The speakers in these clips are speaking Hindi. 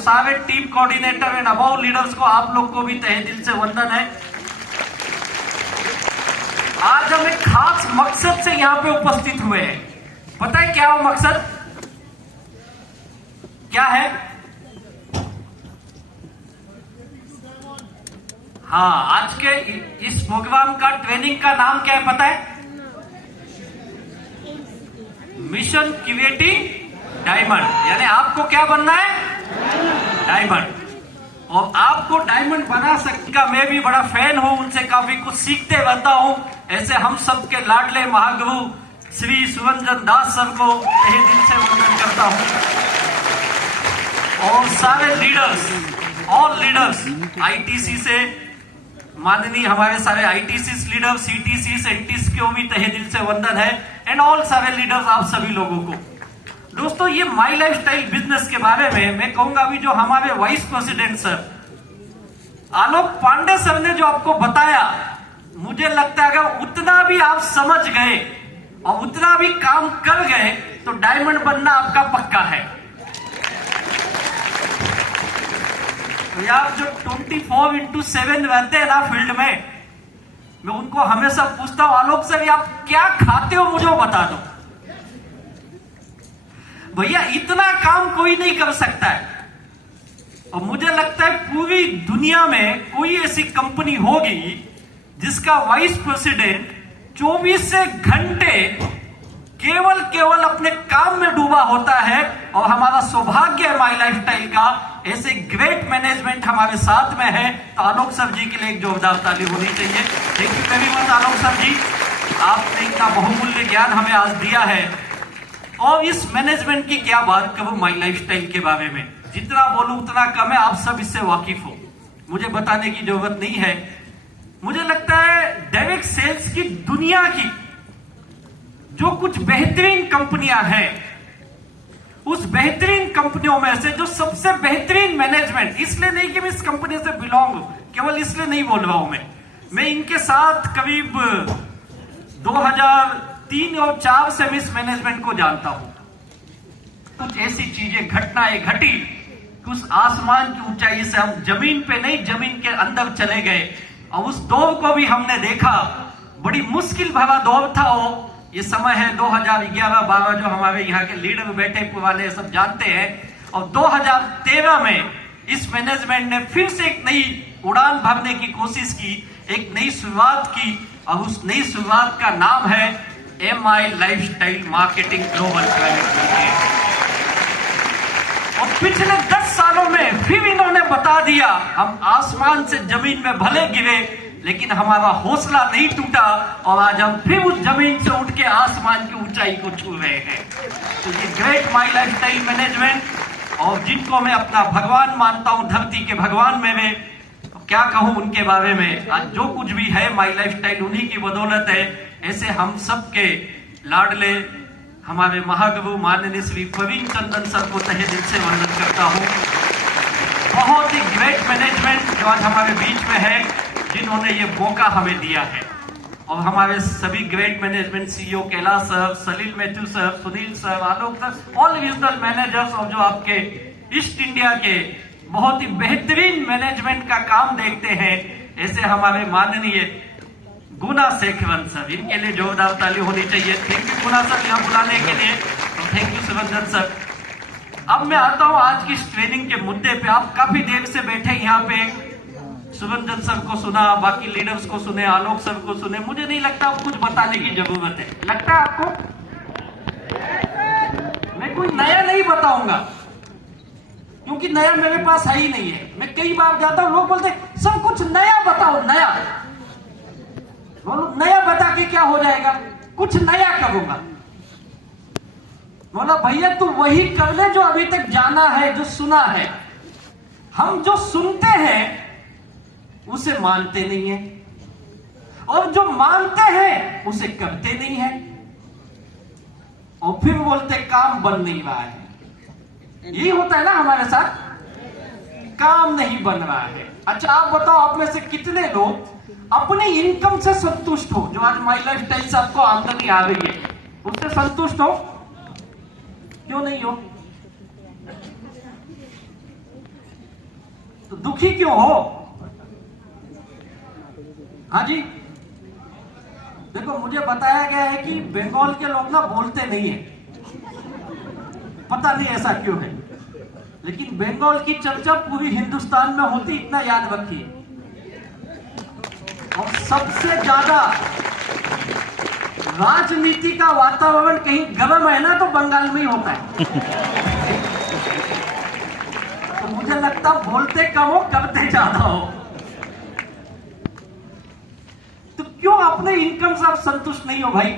सारे team coordinator and about leaders को, आप लोग को भी तहे दिल से वंदन है। आज हम एक खास मकसद से यहाँ पे उपस्थित हुए हैं। पता है क्या वो मकसद क्या है? हाँ, आज के इस प्रोग्राम का ट्रेनिंग का नाम क्या है पता है? Mission creative diamond. यानी आपको क्या बनना है? डायमंड। और आपको डायमंड बना सकने का मैं भी बड़ा फैन हूं, उनसे काफी कुछ सीखते रहता हूं। ऐसे हम सबके लाडले महागुरु श्री सुरंजन दास सर को तहे दिल से वंदन करता हूं। और सारे लीडर्स, ऑल लीडर्स, आईटीसी से माननीय हमारे सारे आईटीसी लीडर, सीटीसी, एनटीसी को भी तहे दिल से वंदन है एंड ऑल सारे लीडर्स, आप सभी लोगों को। दोस्तों, ये माई लाइफस्टाइल बिजनेस के बारे में मैं कहूंगा अभी जो हमारे वाइस प्रेसिडेंट सर आलोक पांडे सर ने जो आपको बताया, मुझे लगता है अगर उतना भी आप समझ गए और उतना भी काम कर गए तो डायमंड बनना आपका पक्का है। तो यार जो 24/7 रहते हैं ना फील्ड में, मैं उनको हमेशा पूछता हूं, आलोक सर आप क्या खाते हो मुझे बता दो। भैया इतना काम कोई नहीं कर सकता है। और मुझे लगता है पूरी दुनिया में कोई ऐसी कंपनी होगी जिसका वाइस प्रेसिडेंट 24 घंटे केवल अपने काम में डूबा होता है। और हमारा सौभाग्य है माई लाइफस्टाइल का, ऐसे ग्रेट मैनेजमेंट हमारे साथ में है। तो आलोक सर जी के लिए एक जोरदार ताली होनी चाहिए। Thank you very much Alok sir ji, आपने इतना बहुमूल्य ज्ञान हमें आज दिया है। और इस मैनेजमेंट की क्या बात करूं माई लाइफस्टाइल के बारे में, जितना बोलूं उतना कम है। आप सब इससे वाकिफ हो, मुझे बताने की जरूरत नहीं है। मुझे लगता है डायरेक्ट सेल्स की दुनिया की जो कुछ बेहतरीन कंपनियां हैं, उस बेहतरीन कंपनियों में से जो सबसे बेहतरीन मैनेजमेंट, इसलिए नहीं कि मैं इस कंपनी से बिलोंग हूं, केवल इसलिए नहीं बोल रहा हूं मैं इनके साथ करीब 2003 और 4 से मैं इस मैनेजमेंट को जानता हूं। कुछ ऐसी चीजें, घटनाएं घटी कि उस आसमान की ऊंचाई से हम जमीन पे नहीं, जमीन के अंदर चले गए। और उस दौर को भी हमने देखा, बड़ी मुश्किल भरा दौर था वो। ये समय है 2011-12, जो हमारे यहाँ के लीडर बैठे पुराने सब जानते हैं। और 2013 में इस मैनेजमेंट ने फिर से एक नई उड़ान भरने की कोशिश की, एक नई शुरुआत की। और उस नई शुरुआत का नाम है MI lifestyle marketing global private limited. और पिछले 10 सालों में फिर इन्होंने बता दिया, हम आसमान से जमीन में भले गिरे लेकिन हमारा हौसला नहीं टूटा। और आज हम फिर उस जमीन से उठ के आसमान की ऊंचाई को छू रहे हैं। तो ये ग्रेट माई लाइफस्टाइल मैनेजमेंट, और जिनको मैं अपना भगवान मानता हूं, धरती के भगवान में मैं क्या कहूं उनके बारे में। आज जो कुछ भी है माई लाइफस्टाइल उन्हीं की बदौलत है। ऐसे हम सबके लाडले हमारे महागुरु माननीय श्री प्रवीण चंदन सर को तहे दिल से वंदन करता हूं। बहुत ही ग्रेट मैनेजमेंट जो आज हमारे बीच में है, जिन्होंने ये मौका हमें दिया है। और हमारे सभी great management CEO Kailash sir, Salil Mathew sir, Sunil sir, Alok sir, all regional managers, और जो आपके ईस्ट इंडिया के बहुत ही बेहतरीन मैनेजमेंट का काम देखते हैं, ऐसे हमारे माननीय गुना शेखवन सर, इनके लिए जोरदार ताली होनी चाहिए। थैंक यू गुना सर यहाँ बुलाने के लिए, और थैंक यू सुरंजन सर। अब मैं आता हूँ आज की इस ट्रेनिंग के मुद्दे पे। आप काफी देर से बैठे यहाँ पे, सुरंजन सर को सुना, बाकी लीडर्स को सुने, आलोक सर को सुने। मुझे नहीं लगता आप कुछ बताने की जरूरत है, लगता है आपको? मैं कुछ नया नहीं बताऊंगा क्योंकि नया मेरे पास है ही नहीं है। मैं कई बार जाता हूं, लोग बोलते हैं सर कुछ नया बताओ, नया बोलो। नया बता के क्या हो जाएगा? कुछ नया करूंगा। बोला भैया तू वही कर ले जो अभी तक जाना है, जो सुना है। हम जो सुनते हैं उसे मानते नहीं है, और जो मानते हैं उसे करते नहीं है, और फिर बोलते काम बन नहीं रहा है। यही होता है ना हमारे साथ, काम नहीं बन रहा है। अच्छा आप बताओ, आप में से कितने लोग अपने इनकम से संतुष्ट हो? जो आज माई लाइफस्टाइल से आपको आमदनी आ रही है उससे संतुष्ट हो? क्यों नहीं हो? तो दुखी क्यों हो? हाँ जी, देखो मुझे बताया गया है कि बंगाल के लोग ना बोलते नहीं है, पता नहीं ऐसा क्यों है, लेकिन बंगाल की चर्चा पूरी हिंदुस्तान में होती, इतना याद रखिए। और सबसे ज्यादा राजनीति का वातावरण कहीं गर्म है ना तो बंगाल में ही होता है। तो मुझे लगता बोलते कम हो करते ज्यादा हो। तो क्यों अपने इनकम से आप संतुष्ट नहीं हो भाई?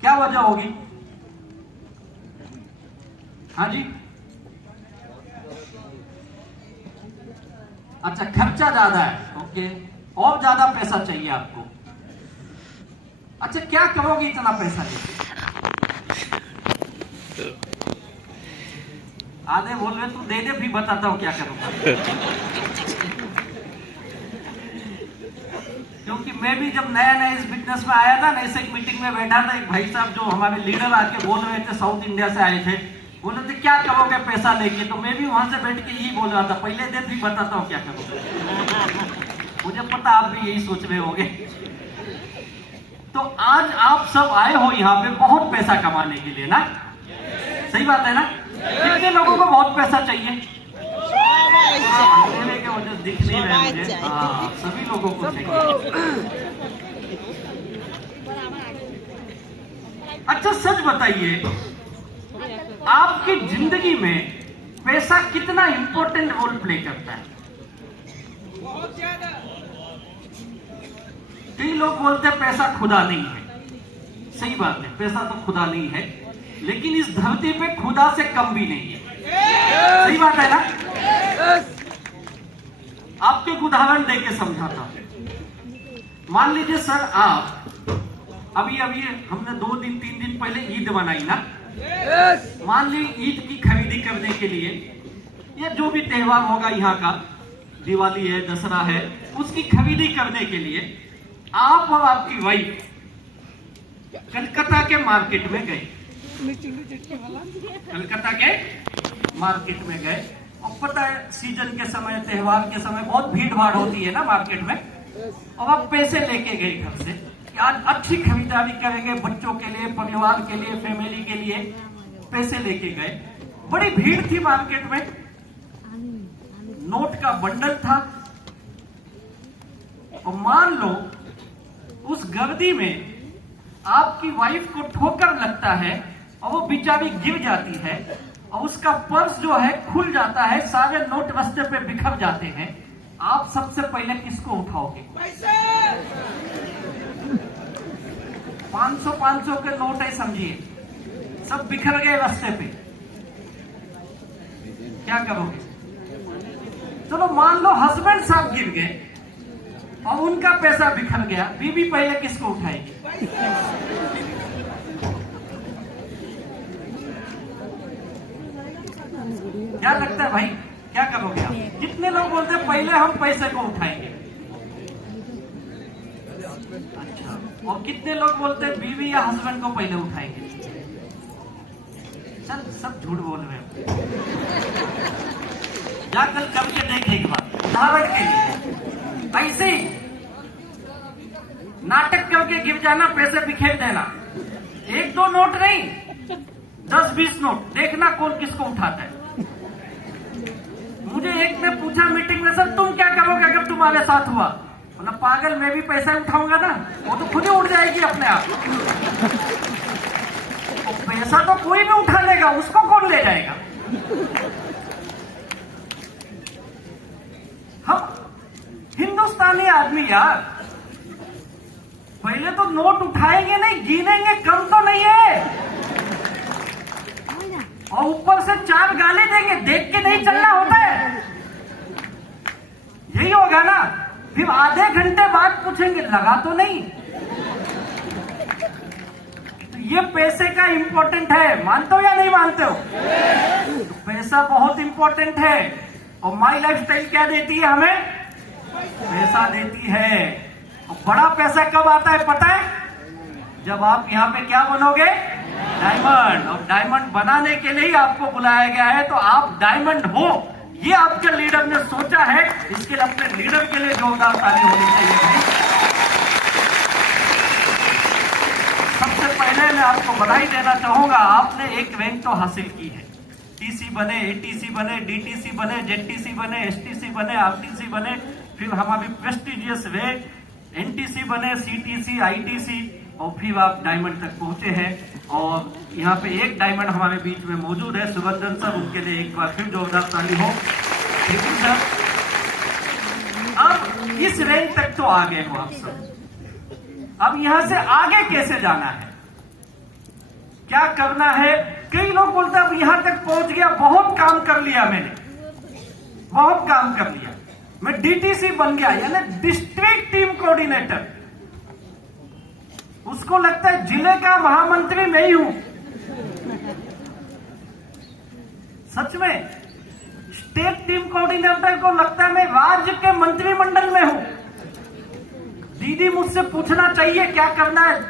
क्या वजह होगी? हाँ जी, अच्छा खर्चा ज्यादा है, ओके, और ज्यादा पैसा चाहिए आपको। अच्छा क्या करोगे इतना पैसा लेके? आधे बोल रहे तू दे दे, भी बताता हूं क्या करूंगा। क्योंकि मैं भी जब नया नया इस बिजनेस में आया था ना, ऐसे एक मीटिंग में बैठा था, एक भाई साहब जो हमारे लीडर आके बोल रहे थे, साउथ इंडिया से आए थे, बोले थे क्या करोगे पैसा लेके? तो मैं भी वहां से बैठ के यही बोल रहा था, पहले दे भी बताता हूँ क्या करोगे। मुझे पता आप भी यही सोच रहे होंगे। तो आज आप सब आए हो यहाँ पे बहुत पैसा कमाने के लिए ना, सही बात है ना? कितने लोगों को बहुत पैसा चाहिए? अंधेरे के वजह दिख नहीं रहे मुझे। हाँ, सभी लोगों को चाहिए। अच्छा सच बताइए, आपकी जिंदगी में पैसा कितना इंपॉर्टेंट रोल प्ले करता है? बहुत ज्यादा। कई लोग बोलते हैं पैसा खुदा नहीं है। सही बात है, पैसा तो खुदा नहीं है, लेकिन इस धरती पे खुदा से कम भी नहीं है। सही बात है ना? आपको एक उदाहरण देके समझाता हूं। मान लीजिए सर, आप अभी हमने 2 दिन 3 दिन पहले ईद मनाई ना। मान ली ईद की खरीदी करने के लिए, या जो भी त्योहार होगा यहाँ का, दिवाली है, दशहरा है, उसकी खरीदी करने के लिए आप और आपकी वाइफ कलकत्ता के मार्केट में गए। कलकत्ता के मार्केट में गए, और पता है सीजन के समय, त्योहार के समय बहुत भीड़ भाड़ होती है ना मार्केट में, और आप पैसे लेके गए घर से कि आज अच्छी खरीदारी करेंगे, बच्चों के लिए, परिवार के लिए, फैमिली के लिए पैसे लेके गए। बड़ी भीड़ थी मार्केट में, नोट का बंडल था, और मान लो उस गर्दी में आपकी वाइफ को ठोकर लगता है और वो बेचारी गिर जाती है, और उसका पर्स जो है खुल जाता है, सारे नोट रास्ते पे बिखर जाते हैं। आप सबसे पहले किसको उठाओगे? 500 के नोट है, समझिए, सब बिखर गए रास्ते पे, क्या करोगे? चलो मान लो हस्बैंड साहब गिर गए और उनका पैसा बिखर गया, बीवी पहले किसको उठाएगी? क्या लगता है भाई, क्या करोगे आप? कितने लोग बोलते हैं पहले हम पैसे को उठाएंगे? अच्छा, और कितने लोग बोलते हैं बीवी या हस्बैंड को पहले उठाएंगे? चल, सब झूठ बोल रहे हो। जाकर करके देख एक बार, उदाहरण के लिए ऐसे ही नाटक करके गिर जाना, पैसे बिखेर देना, 1-2 नोट नहीं, 10-20 नोट, देखना कौन किसको उठाता है। मुझे एक ने पूछा मीटिंग में, सर तुम क्या करोगे अगर तुम्हारे साथ हुआ? बोला पागल, मैं भी पैसा उठाऊंगा ना, वो तो खुद ही उड़ जाएगी अपने आप। पैसा तो कोई भी उठा लेगा, उसको कौन ले जाएगा? हम हिंदुस्तानी आदमी यार, पहले तो नोट उठाएंगे नहीं, गिनेंगे, कम तो नहीं है, और ऊपर से 4 गाली देंगे, देख के नहीं चलना होता है। यही होगा ना? फिर आधे घंटे बाद पूछेंगे लगा तो नहीं। तो ये पैसे का इंपॉर्टेंट है, मानते हो या नहीं मानते हो? तो पैसा बहुत इंपॉर्टेंट है, और माई लाइफस्टाइल क्या देती है हमें? पैसा देती है। और बड़ा पैसा कब आता है पता है? जब आप यहाँ पे क्या बनोगे? डायमंड। और डायमंड बनाने के लिए आपको बुलाया गया है, तो आप डायमंड हो ये आपके लीडर ने सोचा है, इसके लिए अपने लीडर के लिए जोरदार ताली होनी चाहिए भाई। सबसे पहले मैं आपको बधाई देना चाहूंगा, आपने एक रैंक तो हासिल की है। टीसी बने, एटीसी बने, डीटीसी बने, जेटीसी बने, एसटीसी बने, आरटीसी बने, फिर हमारी प्रेस्टिजियस रैंक एनटीसी बने, सीटीसी, आईटीसी, और फिर आप डायमंड तक पहुंचे हैं। और यहाँ पे एक डायमंड हमारे बीच में मौजूद है, सुबंधन सर, उनके लिए एक बार फिर जोरदार ताली हो। ठीक है सर, अब इस रैंक तक तो आ गए हो आप सब, अब यहां से आगे कैसे जाना है, क्या करना है? कई लोग बोलते हैं अब यहां तक पहुंच गया, बहुत काम कर लिया मैंने, बहुत काम कर लिया, मैं डीटीसी बन गया, यानी डिस्ट्रिक्ट टीम कोऑर्डिनेटर। उसको लगता है जिले का महामंत्री मैं ही हूं। सच में स्टेट टीम कोऑर्डिनेटर को लगता है मैं राज्य के मंत्रिमंडल में हूं। दीदी मुझसे पूछना चाहिए क्या करना है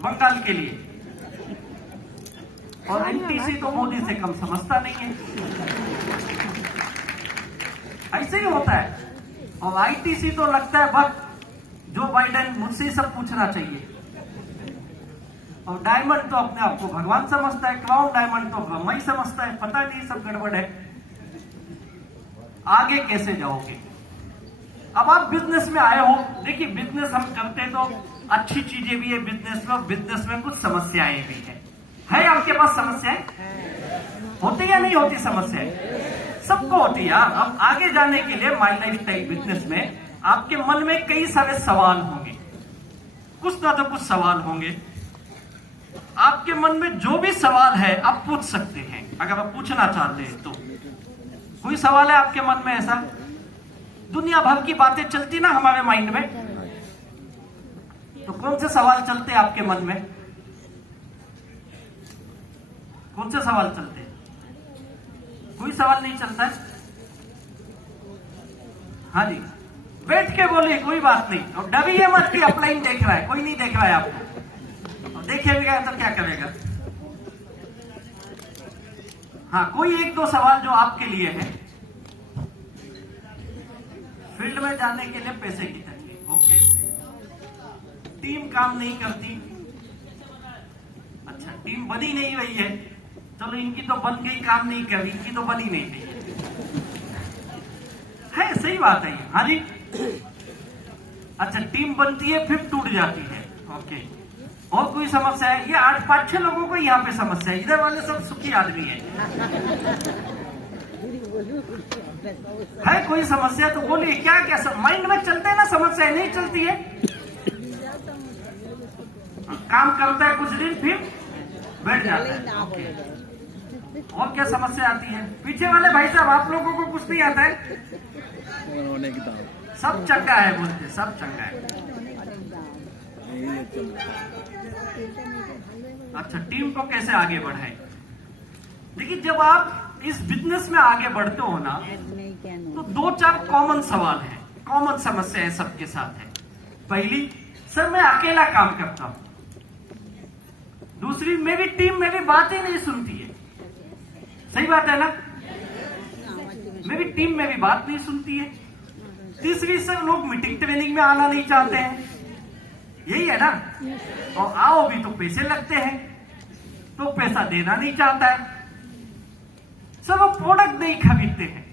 बंगाल के लिए, और एनटीसी तो मोदी से कम समझता नहीं है। ऐसे ही होता है। और आईटीसी तो लगता है बस जो बाइडेन मुझसे ही सब पूछना चाहिए। और डायमंड तो अपने आप को भगवान समझता है, क्राउन डायमंड तो ब्रह्मा ही समझता है। पता नहीं सब गड़बड़ है। आगे कैसे जाओगे? अब आप बिजनेस में आए हो, देखिए बिजनेस हम करते हैं तो अच्छी चीजें भी है बिजनेस में, और बिजनेस में कुछ समस्याएं भी है आपके पास समस्याएं? होती या नहीं होती समस्याएं? सबको होती है। अब आगे जाने के लिए माई लाइफ स्टाइल बिजनेस में आपके मन में कई सारे सवाल होंगे, कुछ ना तो कुछ सवाल होंगे। आपके मन में जो भी सवाल है आप पूछ सकते हैं, अगर आप पूछना चाहते हैं तो। कोई सवाल है आपके मन में ऐसा? दुनिया भर की बातें चलती ना हमारे माइंड में, तो कौन से सवाल चलते हैं आपके मन में? कौन से सवाल चलते हैं? कोई सवाल नहीं चलता है? हाँ जी, बैठ के बोलिए, कोई बात नहीं। और डरिए मत कि अपलाइन देख रहा है, कोई नहीं देख रहा है आपको, और देखेगा तो क्या करेगा? हाँ, कोई एक दो सवाल जो आपके लिए है। फील्ड में जाने के लिए पैसे की तकलीफ, ओके। टीम काम नहीं करती, अच्छा टीम बनी नहीं रही है, चलो इनकी तो बन गई, काम नहीं कर रही, इनकी तो बनी नहीं रही है, सही बात है ये। हाँ जी, अच्छा टीम बनती है फिर टूट जाती है, ओके। और कोई समस्या है? ये 8-5-6 लोगों को यहाँ पे समस्या है, इधर वाले सब सुखी आदमी है कोई समस्या तो बोलिए, क्या क्या सब माइंड में चलते हैं ना, समस्या नहीं चलती है। काम करता है कुछ दिन फिर बैठ जाता है, ओके। और क्या समस्या आती है? पीछे वाले भाई साहब, आप लोगों को कुछ नहीं आता है? सब चंगा है बोलते, सब चंगा है। अच्छा, टीम को कैसे आगे बढ़ाएं? देखिए, जब आप इस बिजनेस में आगे बढ़ते हो ना, तो 2-4 कॉमन सवाल है, कॉमन समस्याएं सबके साथ है। पहली, सर मैं अकेला काम करता हूं। दूसरी, मेरी टीम मेरी बात ही नहीं सुनती है। सही बात है ना? मेरी टीम मेरी बात नहीं सुनती है। तीसरी, सर लोग मीटिंग ट्रेनिंग में आना नहीं चाहते हैं, यही है ना? और आओ भी तो पैसे लगते हैं, तो पैसा देना नहीं चाहता है। सर वो प्रोडक्ट नहीं खरीदते हैं।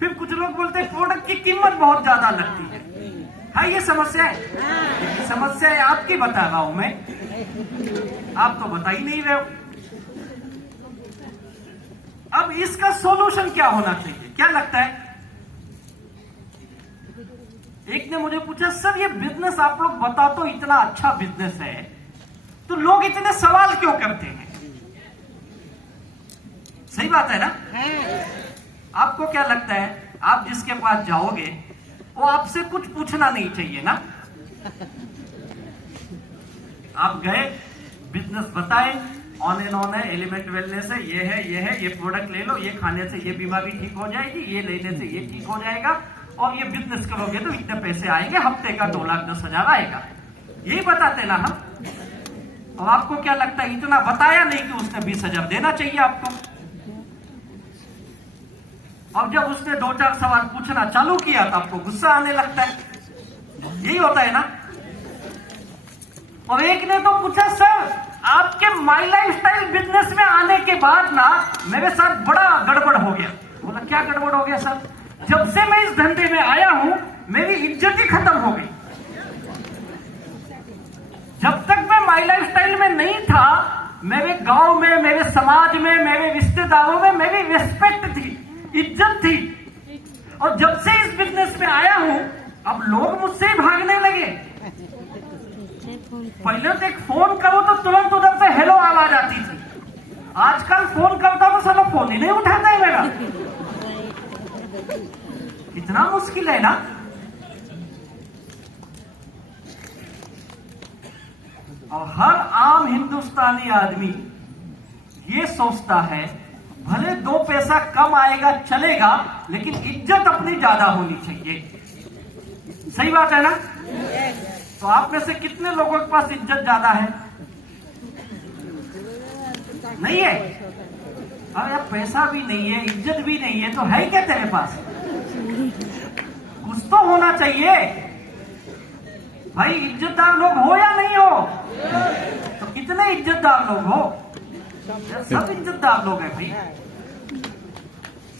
फिर कुछ लोग बोलते हैं प्रोडक्ट की कीमत बहुत ज्यादा लगती है। ये समस्या है, समस्या है आपकी बता रहा हूं मैं, आप तो बता ही नहीं रहे हो। अब इसका सॉल्यूशन क्या होना चाहिए, क्या लगता है? एक ने मुझे पूछा, सर ये बिजनेस आप लोग बता तो इतना अच्छा बिजनेस है, तो लोग इतने सवाल क्यों करते हैं? सही बात है ना? आपको क्या लगता है, आप जिसके पास जाओगे वो आपसे कुछ पूछना नहीं चाहिए ना? आप गए, बिजनेस बताए, ऑन एंड ऑन है, एलिमेंट वेलनेस है, ये प्रोडक्ट ले लो, ये खाने से ये बीमारी ठीक हो जाएगी, ये लेने से ये ठीक हो जाएगा, और ये बिजनेस करोगे तो इतने पैसे आएंगे, हफ्ते का 2,10,000 आएगा। यही बताते ना हम। और आपको क्या लगता है, इतना बताया नहीं कि उसने 20,000 देना चाहिए आपको? अब जब उसने 2-4 सवाल पूछना चालू किया तो आपको गुस्सा आने लगता है। यही होता है ना। और एक ने तो पूछा, सर आपके माई लाइफ स्टाइल बिजनेस में आने के बाद ना मेरे साथ बड़ा गड़बड़ हो गया। बोला क्या गड़बड़ हो गया सर? जब से मैं इस धंधे में आया हूं मेरी इज्जत ही खत्म हो गई। जब तक मैं माई लाइफ स्टाइल में नहीं था, मेरे गांव में, मेरे समाज में, मेरे रिश्तेदारों में मेरी रिस्पेक्ट थी, इज्जत थी। और जब से इस बिजनेस में आया हूं अब लोग मुझसे ही भागने लगे। पहले तो एक फोन करो तो तुरंत उधर से हेलो आवाज आती थी। आजकल फोन करता तो साला फोन ही नहीं उठाता है मेरा। इतना मुश्किल है ना। और हर आम हिंदुस्तानी आदमी ये सोचता है भले 2 पैसा कम आएगा चलेगा, लेकिन इज्जत अपनी ज्यादा होनी चाहिए। सही बात है ना। तो आप में से कितने लोगों के पास इज्जत ज्यादा है? नहीं है। अरे यार पैसा भी नहीं है, इज्जत भी नहीं है, तो है क्या तेरे पास? कुछ तो होना चाहिए भाई। इज्जतदार लोग हो या नहीं हो? तो कितने इज्जतदार लोग हो? सब इज्जतदार लोग हैं भाई,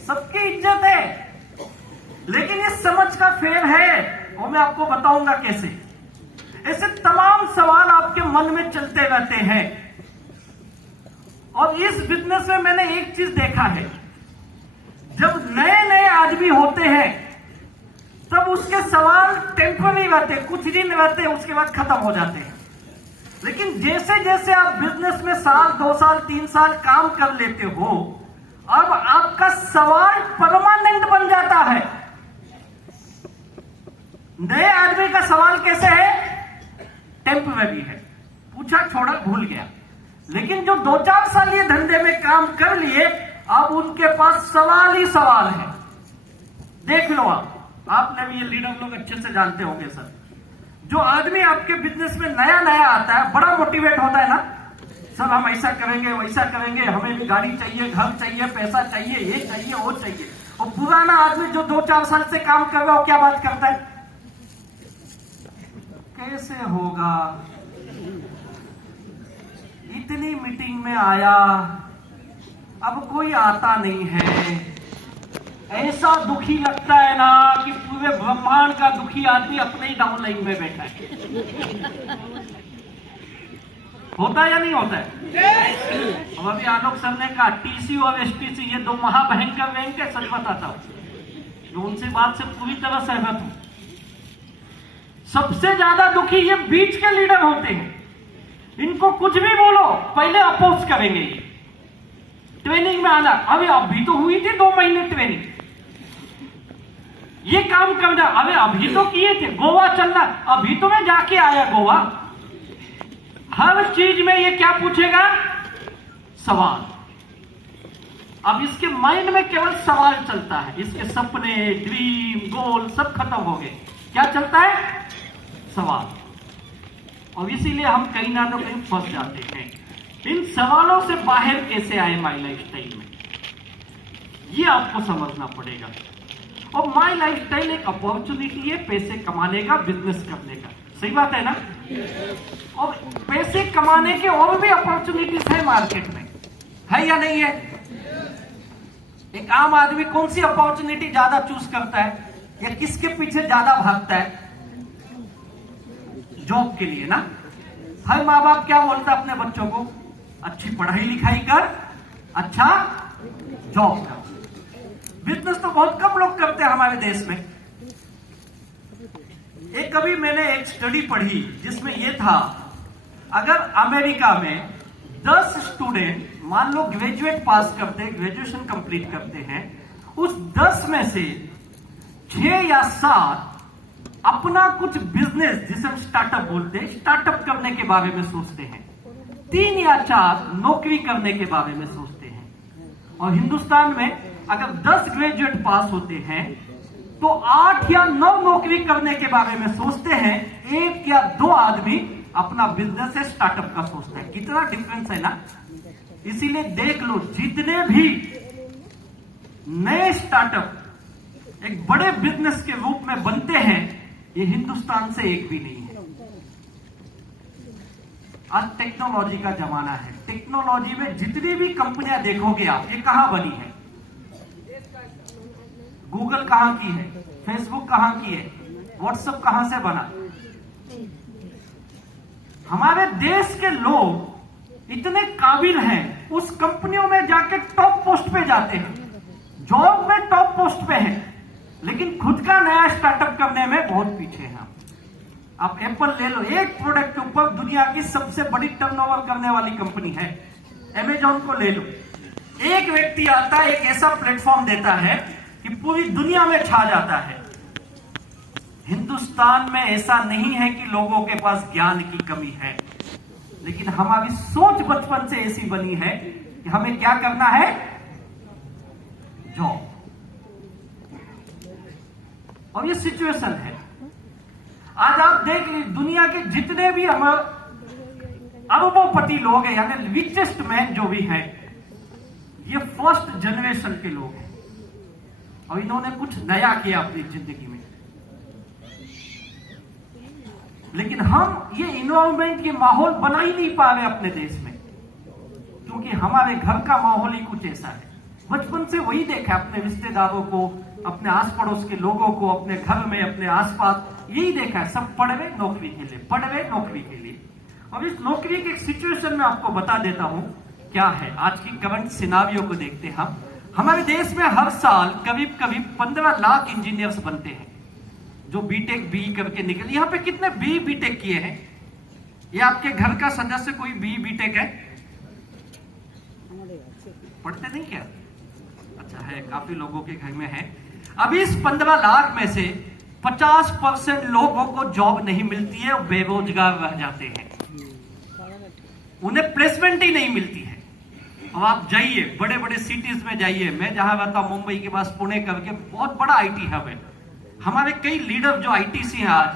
सबकी इज्जत है। लेकिन ये समझ का फेर है और मैं आपको बताऊंगा कैसे। ऐसे तमाम सवाल आपके मन में चलते रहते हैं। और इस बिजनेस में मैंने एक चीज देखा है, जब नए नए आदमी होते हैं तब उसके सवाल टेम्पररी रहते, कुछ दिन रहते, उसके बाद खत्म हो जाते हैं। लेकिन जैसे जैसे आप बिजनेस में 1 साल 2 साल 3 साल काम कर लेते हो, अब आपका सवाल परमानेंट बन जाता है। नए आदमी का सवाल कैसे है? टेम्पररी है, पूछा छोड़ा भूल गया। लेकिन जो 2-4 साल ये धंधे में काम कर लिए, अब उनके पास सवाल ही सवाल है। देख लो आपने भी ये लीडर लोग अच्छे से जानते होंगे सर। जो आदमी आपके बिजनेस में नया नया आता है बड़ा मोटिवेट होता है ना, सर हम ऐसा करेंगे वैसा करेंगे, हमें गाड़ी चाहिए, घर चाहिए, पैसा चाहिए, ये चाहिए वो चाहिए। और पुराना आदमी जो 2-4 साल से काम कर रहा हो क्या बात करता है? कैसे होगा, इतनी मीटिंग में आया, अब कोई आता नहीं है। ऐसा दुखी लगता है ना कि पूरे ब्रह्मांड का दुखी आदमी अपने ही डाउन लाइन में बैठा है। होता है या नहीं होता है? अब अभी आलोक सर ने कहा टीसी और एसटीसी ये 2 महाभयंकर बैंक है। सच बताता हूं, जो उनसे बात से पूरी तरह सहमत हूं। सबसे ज्यादा दुखी ये बीच के लीडर होते हैं। इनको कुछ भी बोलो पहले अपोज करेंगे। ये ट्रेनिंग में आना, अभी तो हुई थी 2 महीने ट्रेनिंग, ये काम करना, अभी तो किए थे, गोवा चलना, अभी तो मैं जाके आया गोवा। हर चीज में ये क्या पूछेगा? सवाल। अब इसके माइंड में केवल सवाल चलता है। इसके सपने, ड्रीम, गोल सब खत्म हो गए। क्या चलता है? सवाल। और इसीलिए हम कहीं ना तो कहीं फंस जाते हैं। इन सवालों से बाहर कैसे आए माई लाइफ स्टाइल में, ये आपको समझना पड़ेगा। और माई लाइफ स्टाइल एक अपॉर्चुनिटी है पैसे कमाने का, बिजनेस करने का। सही बात है ना। और पैसे कमाने के और भी अपॉर्चुनिटीज है मार्केट में, है या नहीं है? एक आम आदमी कौन सी अपॉर्चुनिटी ज्यादा चूज करता है या किसके पीछे ज्यादा भागता है? जॉब के लिए ना। हर माँ बाप क्या बोलता है अपने बच्चों को? अच्छी पढ़ाई लिखाई कर, अच्छा जॉब कर। बिजनेस तो बहुत कम लोग करते हैं हमारे देश में। एक कभी मैंने एक स्टडी पढ़ी जिसमें यह था, अगर अमेरिका में 10 स्टूडेंट मान लो ग्रेजुएट पास करते हैं, ग्रेजुएशन कंप्लीट करते हैं, उस 10 में से 6 या 7 अपना कुछ बिजनेस, जिसे हम स्टार्टअप बोलते हैं, स्टार्टअप करने के बारे में सोचते हैं। 3 या 4 नौकरी करने के बारे में सोचते हैं। और हिंदुस्तान में अगर 10 ग्रेजुएट पास होते हैं तो 8 या 9 नौकरी करने के बारे में सोचते हैं। 1 या 2 आदमी अपना बिजनेस है, स्टार्टअप का सोचता है। कितना डिफरेंस है ना। इसीलिए देख लो, जितने भी नए स्टार्टअप एक बड़े बिजनेस के रूप में बनते हैं, ये हिंदुस्तान से एक भी नहीं है। आज टेक्नोलॉजी का जमाना है। टेक्नोलॉजी में जितनी भी कंपनियां देखोगे आप, ये कहां बनी है? गूगल कहां की है? फेसबुक कहां की है? व्हाट्सएप कहां से बना? हमारे देश के लोग इतने काबिल हैं, उस कंपनियों में जाके टॉप पोस्ट पे जाते हैं, जॉब में टॉप पोस्ट पे हैं, लेकिन खुद का नया स्टार्टअप करने में बहुत पीछे हैं। आप एप्पल ले लो, एक प्रोडक्ट के ऊपर दुनिया की सबसे बड़ी टर्नओवर करने वाली कंपनी है। अमेजॉन को ले लो, एक व्यक्ति आता है, एक ऐसा प्लेटफॉर्म देता है कि पूरी दुनिया में छा जाता है। हिंदुस्तान में ऐसा नहीं है कि लोगों के पास ज्ञान की कमी है, लेकिन हमारी सोच बचपन से ऐसी बनी है कि हमें क्या करना है? जॉब। और ये सिचुएशन है। आज आप देख लीजिए, दुनिया के जितने भी हमारे अरबोपति लोग हैं, यानी रिचेस्ट मैन जो भी हैं, ये फर्स्ट जनरेशन के लोग हैं और इन्होंने कुछ नया किया अपनी जिंदगी में। लेकिन हम ये इन्वायरमेंट, ये माहौल बना ही नहीं पा रहे अपने देश में, क्योंकि हमारे घर का माहौल ही कुछ ऐसा है। बचपन से वही देखा, अपने रिश्तेदारों को, अपने आस पड़ोस के लोगों को, अपने घर में, अपने आसपास यही देखा है। सब पढ़ रहे नौकरी के लिए, पढ़ रहे नौकरी के लिए। और इस नौकरी के सिचुएशन में आपको बता देता हूं क्या है। आज की करंट सिनारियो को देखते हैं हम। हमारे देश में हर साल करीब करीब 15 लाख इंजीनियर्स बनते हैं, जो बीटेक बी करके निकले। यहाँ पे कितने बी बीटेक किए हैं? ये आपके घर का सदस्य कोई बी बीटेक है? पढ़ते नहीं क्या? अच्छा है, काफी लोगों के घर में है। अब इस 15 लाख में से 50% लोगों को जॉब नहीं मिलती है, बेरोजगार रह जाते हैं, उन्हें प्लेसमेंट ही नहीं मिलती है। अब आप जाइए बड़े बड़े सिटीज में जाइए, मैं जहां रहता हूं मुंबई के पास पुणे करके बहुत बड़ा आईटी हब है। हमारे कई लीडर जो आईटीसी हैं आज,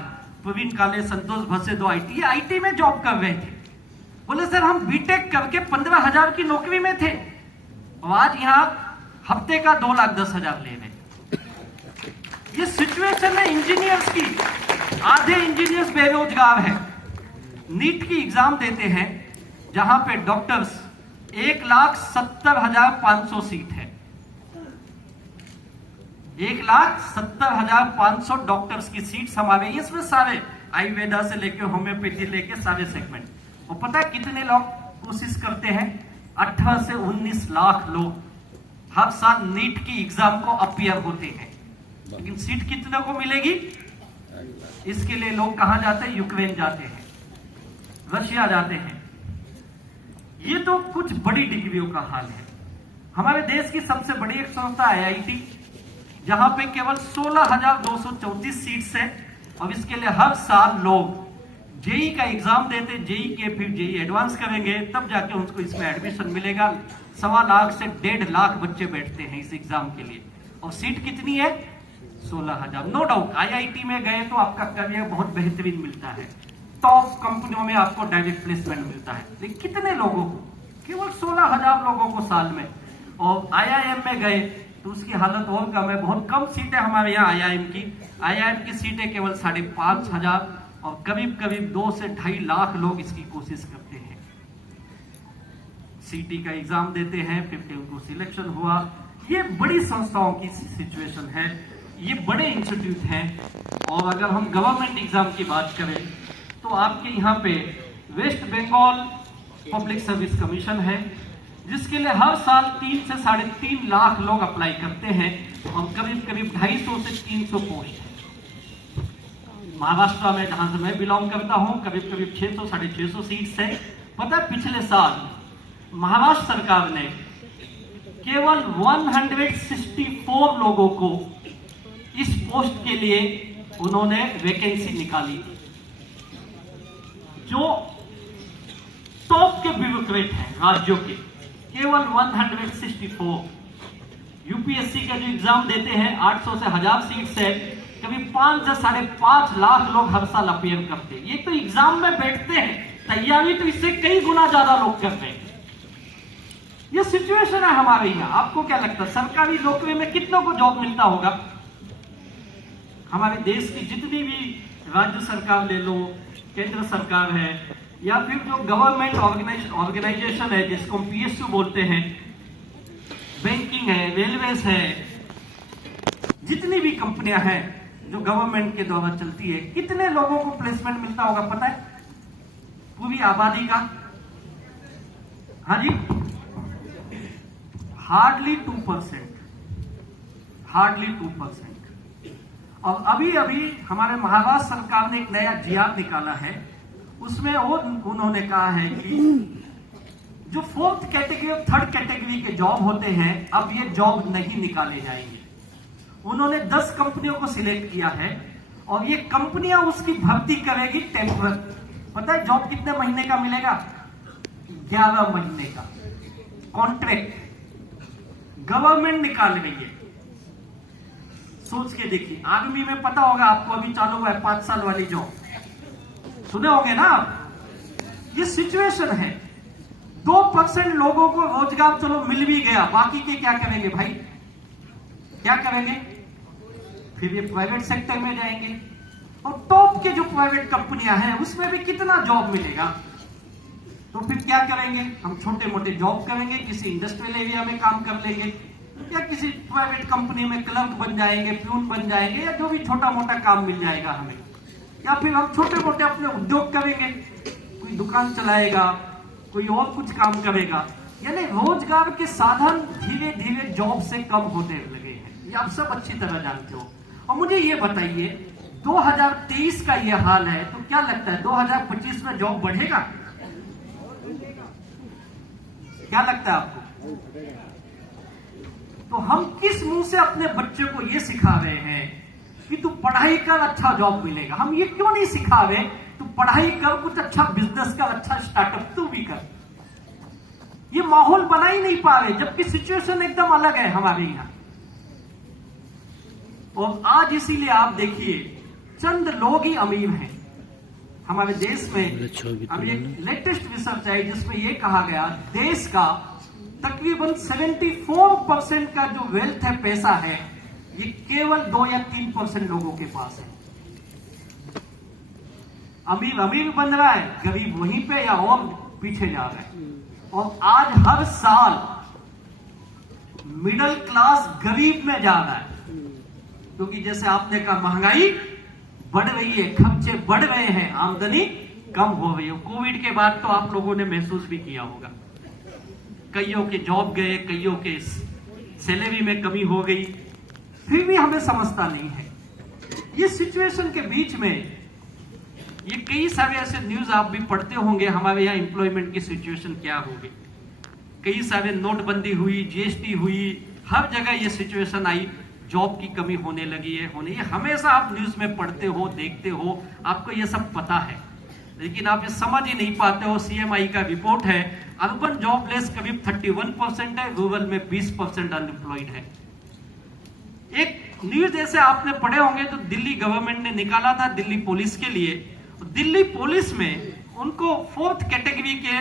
प्रवीण काले, संतोष भसे, दो आईटी, आईटी में जॉब कर रहे थे। बोले सर हम बीटेक करके 15,000 की नौकरी में थे और आज यहां हफ्ते का 2,10,000 ले रहे। ये सिचुएशन है इंजीनियर्स की। आधे इंजीनियर्स बेरोजगार हैं। नीट की एग्जाम देते हैं जहां पे डॉक्टर्स 1,70,500 सीट है। 1,70,500 डॉक्टर्स की सीट हमारे, इसमें सारे आयुर्वेदा से लेके होम्योपैथी लेके सारे सेगमेंट। और पता है कितने लोग कोशिश करते हैं? 18 से 19 लाख लोग हर साल नीट की एग्जाम को अपीयर होते हैं, लेकिन सीट कितने को मिलेगी? इसके लिए लोग कहां जाते हैं? यूक्रेन जाते हैं, रशिया जाते हैं। ये तो कुछ बड़ी डिग्रियों का हाल है। हमारे देश की सबसे बड़ी एक संस्था आईआईटी, जहां पे केवल 16,234 सीट्स है और इसके लिए हर साल लोग जेई का एग्जाम देते, जेई के फिर जेई एडवांस करेंगे, तब जाके उनको इसमें एडमिशन मिलेगा। 1.25 लाख से 1.5 लाख बच्चे बैठते हैं इस एग्जाम के लिए और सीट कितनी है? 16,000। नो डाउट आईआईटी में गए तो आपका करियर बहुत बेहतरीन मिलता है, टॉप कंपनियों में आपको डायरेक्ट प्लेसमेंट मिलता है, लेकिन कितने लोगों को? केवल 16,000 लोगों को साल में। और आईआईएम में गए तो उसकी हालत और कम है, बहुत कम सीटें हमारे यहाँ आईआईएम की सीटें केवल 5,500 और करीब करीब 2 से 2.5 लाख लोग इसकी कोशिश करते हैं। सीटी का एग्जाम देते हैं, फिर उनको सिलेक्शन हुआ। ये बड़ी संस्थाओं की सिचुएशन है, ये बड़े इंस्टीट्यूट हैं। और अगर हम गवर्नमेंट एग्जाम की बात करें तो आपके यहाँ पे वेस्ट बंगाल पब्लिक सर्विस कमीशन है, जिसके लिए हर साल 3 से 3.5 लाख लोग अप्लाई करते हैं और करीब करीब 250 से 300 पोस्ट है। महाराष्ट्र में जहां से मैं बिलोंग करता हूं, करीब करीब 600 650 सीट्स है। पता है पिछले साल महाराष्ट्र सरकार ने केवल 164 लोगों को इस पोस्ट के लिए उन्होंने वैकेंसी निकाली, जो टॉप के ब्यूरोक्रेट हैं राज्यों के, केवल 164। यूपीएससी का जो एग्जाम देते हैं 800 से 1000 सीट से कभी 5 से 5.5 लाख लोग हर साल अपीयर करते हैं। ये तो एग्जाम में बैठते हैं, तैयारी तो इससे कई गुना ज्यादा लोग कर रहे हैं। ये सिचुएशन है हमारे यहाँ। आपको क्या लगता है सरकारी नौकरी में कितनों को जॉब मिलता होगा? हमारे देश की जितनी भी राज्य सरकार ले लो, केंद्र सरकार है, या फिर जो गवर्नमेंट ऑर्गेनाइजेशन है जिसको हम PSU बोलते हैं, बैंकिंग है, रेलवेज है, जितनी भी कंपनियां हैं जो गवर्नमेंट के द्वारा चलती है, कितने लोगों को प्लेसमेंट मिलता होगा पता है? पूरी आबादी का? हाँ जी, हार्डली 2%। और अभी अभी हमारे महाराष्ट्र सरकार ने एक नया GR निकाला है, उसमें उन्होंने कहा है कि जो 4th कैटेगरी और 3rd कैटेगरी के जॉब होते हैं, अब ये जॉब नहीं निकाले जाएंगे। उन्होंने 10 कंपनियों को सिलेक्ट किया है और ये कंपनियां उसकी भर्ती करेगी टेम्पररी। पता है जॉब कितने महीने का मिलेगा? 11 महीने का कॉन्ट्रैक्ट गवर्नमेंट निकाल रही है। सोच के देखिए, आर्मी में पता होगा आपको, अभी चालू हुआ है 5 साल वाली जॉब, सुने होंगे ना आप। ये सिचुएशन है। 2% लोगों को रोजगार चलो मिल भी गया, बाकी के क्या करेंगे भाई? क्या करेंगे? फिर ये प्राइवेट सेक्टर में जाएंगे, और टॉप के जो प्राइवेट कंपनियां हैं उसमें भी कितना जॉब मिलेगा? तो फिर क्या करेंगे? हम छोटे मोटे जॉब करेंगे, किसी इंडस्ट्रियल एरिया में काम कर लेंगे, या किसी प्राइवेट कंपनी में क्लर्क बन जाएंगे, प्यून बन जाएंगे, या जो भी छोटा मोटा काम मिल जाएगा हमें, या फिर हम छोटे मोटे अपने उद्योग करेंगे, कोई दुकान चलाएगा, कोई और कुछ काम करेगा। यानी रोजगार के साधन धीरे धीरे जॉब से कम होने लगे हैं, ये आप सब अच्छी तरह जानते हो। और मुझे ये बताइए, 2023 का ये हाल है, तो क्या लगता है 2025 में जॉब बढ़ेगा? क्या लगता है आपको? तो हम किस मुंह से अपने बच्चे को ये सिखा रहे हैं कि तू पढ़ाई कर, अच्छा जॉब मिलेगा? हम ये क्यों नहीं सिखा रहे तू पढ़ाई कर, कुछ अच्छा बिजनेस कर, अच्छा स्टार्टअप तू भी कर? ये माहौल बना ही नहीं पा रहे, जबकि सिचुएशन एकदम अलग है हमारे यहाँ। और आज इसीलिए आप देखिए, चंद लोग ही अमीर हैं हमारे देश में। अभी एक लेटेस्ट रिसर्च है जिसमें यह कहा गया, देश का तकरीबन 74% का जो वेल्थ है, पैसा है, ये केवल 2 या 3% लोगों के पास है। अमीर अमीर बन रहा है, गरीब वहीं पे या और पीछे जा रहा है। और आज हर साल मिडिल क्लास गरीब में जा रहा है, क्योंकि जैसे आपने कहा महंगाई बढ़ रही है, खर्चे बढ़ रहे हैं, आमदनी कम हो रही है। कोविड के बाद तो आप लोगों ने महसूस भी किया होगा, कईयों के जॉब गए, कईयों के सैलरी में कमी हो गई, फिर भी हमें समझता नहीं है। ये सिचुएशन के बीच में ये कई सारे ऐसे न्यूज आप भी पढ़ते होंगे, हमारे यहाँ एम्प्लॉयमेंट की सिचुएशन क्या होगी। कई सारे नोटबंदी हुई, GST हुई, हर जगह ये सिचुएशन आई, जॉब की कमी होने लगी है, ये हमेशा आप न्यूज में पढ़ते हो, देखते हो, आपको ये सब पता है, लेकिन आप ये समझ ही नहीं पाते हो। CMI का रिपोर्ट है, अर्बन जॉबलेस करीब 31% है, रूरल में 20% अनएम्प्लॉयड है। एक न्यूज जैसे आपने पढ़े होंगे तो दिल्ली गवर्नमेंट ने निकाला था दिल्ली पुलिस के लिए। दिल्ली पुलिस में उनको 4th कैटेगरी के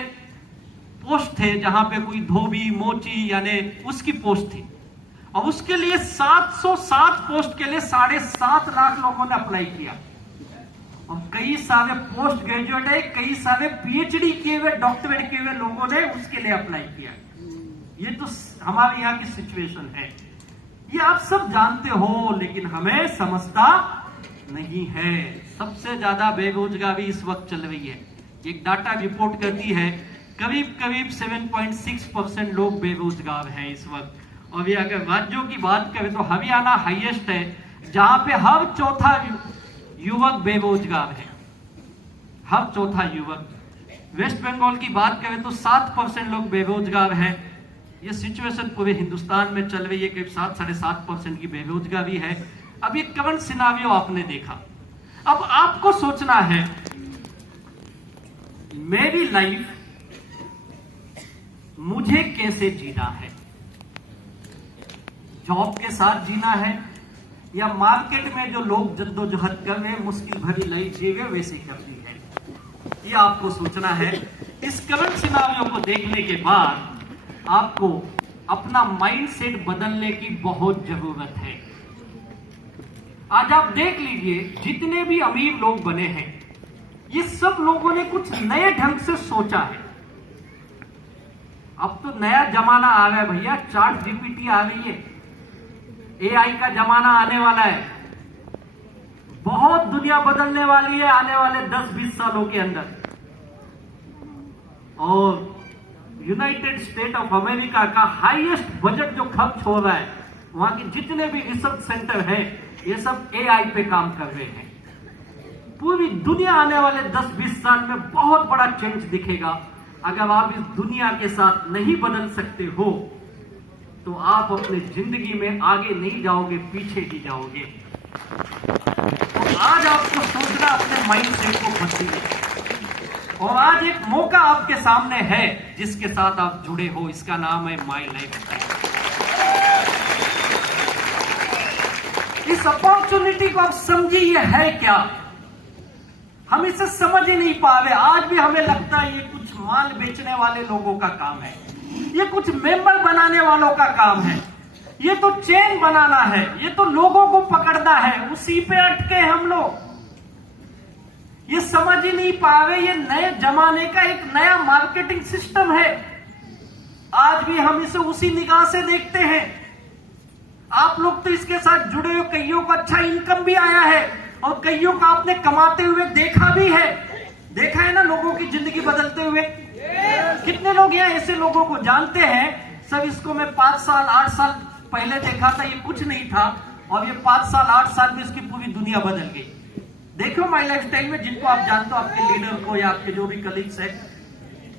पोस्ट थे, जहां पे कोई धोबी, मोची यानी उसकी पोस्ट थी, और उसके लिए 707 पोस्ट के लिए 7.5 लाख लोगों ने अप्लाई किया। और कई सारे पोस्ट ग्रेजुएट है, कई सारे PhD किए हुए, डॉक्टरेट किए हुए लोगों ने उसके लिए अप्लाई किया। ये तो हमारे यहाँ की सिचुएशन है, ये आप सब जानते हो, लेकिन हमें समझता नहीं है। सबसे ज्यादा बेरोजगारी इस वक्त चल रही है। एक डाटा रिपोर्ट करती है, करीब करीब 7.6% लोग बेरोजगार हैं इस वक्त। और ये अगर राज्यों की बात करें तो हरियाणा हाईएस्ट है, जहां पे हर चौथा युवक बेरोजगार है, हर चौथा युवक। वेस्ट बंगाल की बात करें तो 7% लोग बेरोजगार हैं। ये सिचुएशन पूरे हिंदुस्तान में चल रही है, करीब 7-7.5% की बेरोजगारी है। अब ये करंट सिनारियो आपने देखा, अब आपको सोचना है मेरी लाइफ मुझे कैसे जीना है। जॉब के साथ जीना है या मार्केट में जो लोग जद्दोजहद कर रहे हैं, मुश्किल भरी लाइफ जी रहे वैसे करनी है, ये आपको सोचना है। इस करंट सिनारियो को देखने के बाद आपको अपना माइंडसेट बदलने की बहुत जरूरत है। आज आप देख लीजिए, जितने भी अमीर लोग बने हैं, ये सब लोगों ने कुछ नए ढंग से सोचा है। अब तो नया जमाना आ गया भैया, चैट जीपीटी आ गई है, एआई का जमाना आने वाला है, बहुत दुनिया बदलने वाली है आने वाले 10-20 सालों के अंदर। और यूनाइटेड स्टेट ऑफ अमेरिका का हाईएस्ट बजट जो खर्च हो रहा है, वहां के जितने भी रिसर्च सेंटर हैं, ये सब एआई पे काम कर रहे हैं। पूरी दुनिया आने वाले 10-20 साल में बहुत बड़ा चेंज दिखेगा। अगर आप इस दुनिया के साथ नहीं बदल सकते हो तो आप अपनी जिंदगी में आगे नहीं जाओगे, पीछे ही जाओगे। तो आज आपको सोचना अपने माइंडसेट को बदलिए। और आज एक मौका आपके सामने है जिसके साथ आप जुड़े हो, इसका नाम है माय लाइफस्टाइल। इस अपॉर्चुनिटी को आप समझिए, ये है क्या? हम इसे समझ ही नहीं पा रहे। आज भी हमें लगता है ये कुछ माल बेचने वाले लोगों का काम है, ये कुछ मेंबर बनाने वालों का काम है, ये तो चेन बनाना है, ये तो लोगों को पकड़ना है, उसी पे अटके हम लोग। ये समझ ही नहीं पा रहे, ये नए जमाने का एक नया मार्केटिंग सिस्टम है। आज भी हम इसे उसी निगाह से देखते हैं। आप लोग तो इसके साथ जुड़े हो, कईयों को अच्छा इनकम भी आया है और कईयों को आपने कमाते हुए देखा भी है। देखा है ना लोगों की जिंदगी बदलते हुए। कितने लोग यहाँ ऐसे लोगों को जानते हैं, सर इसको मैं 5 साल 8 साल पहले देखा था, ये कुछ नहीं था, और ये 5 साल 8 साल में इसकी पूरी दुनिया बदल गई। देखो माय लाइफस्टाइल में जिनको आप जानते हो, आपके लीडर को या आपके जो भी कलीग्स है,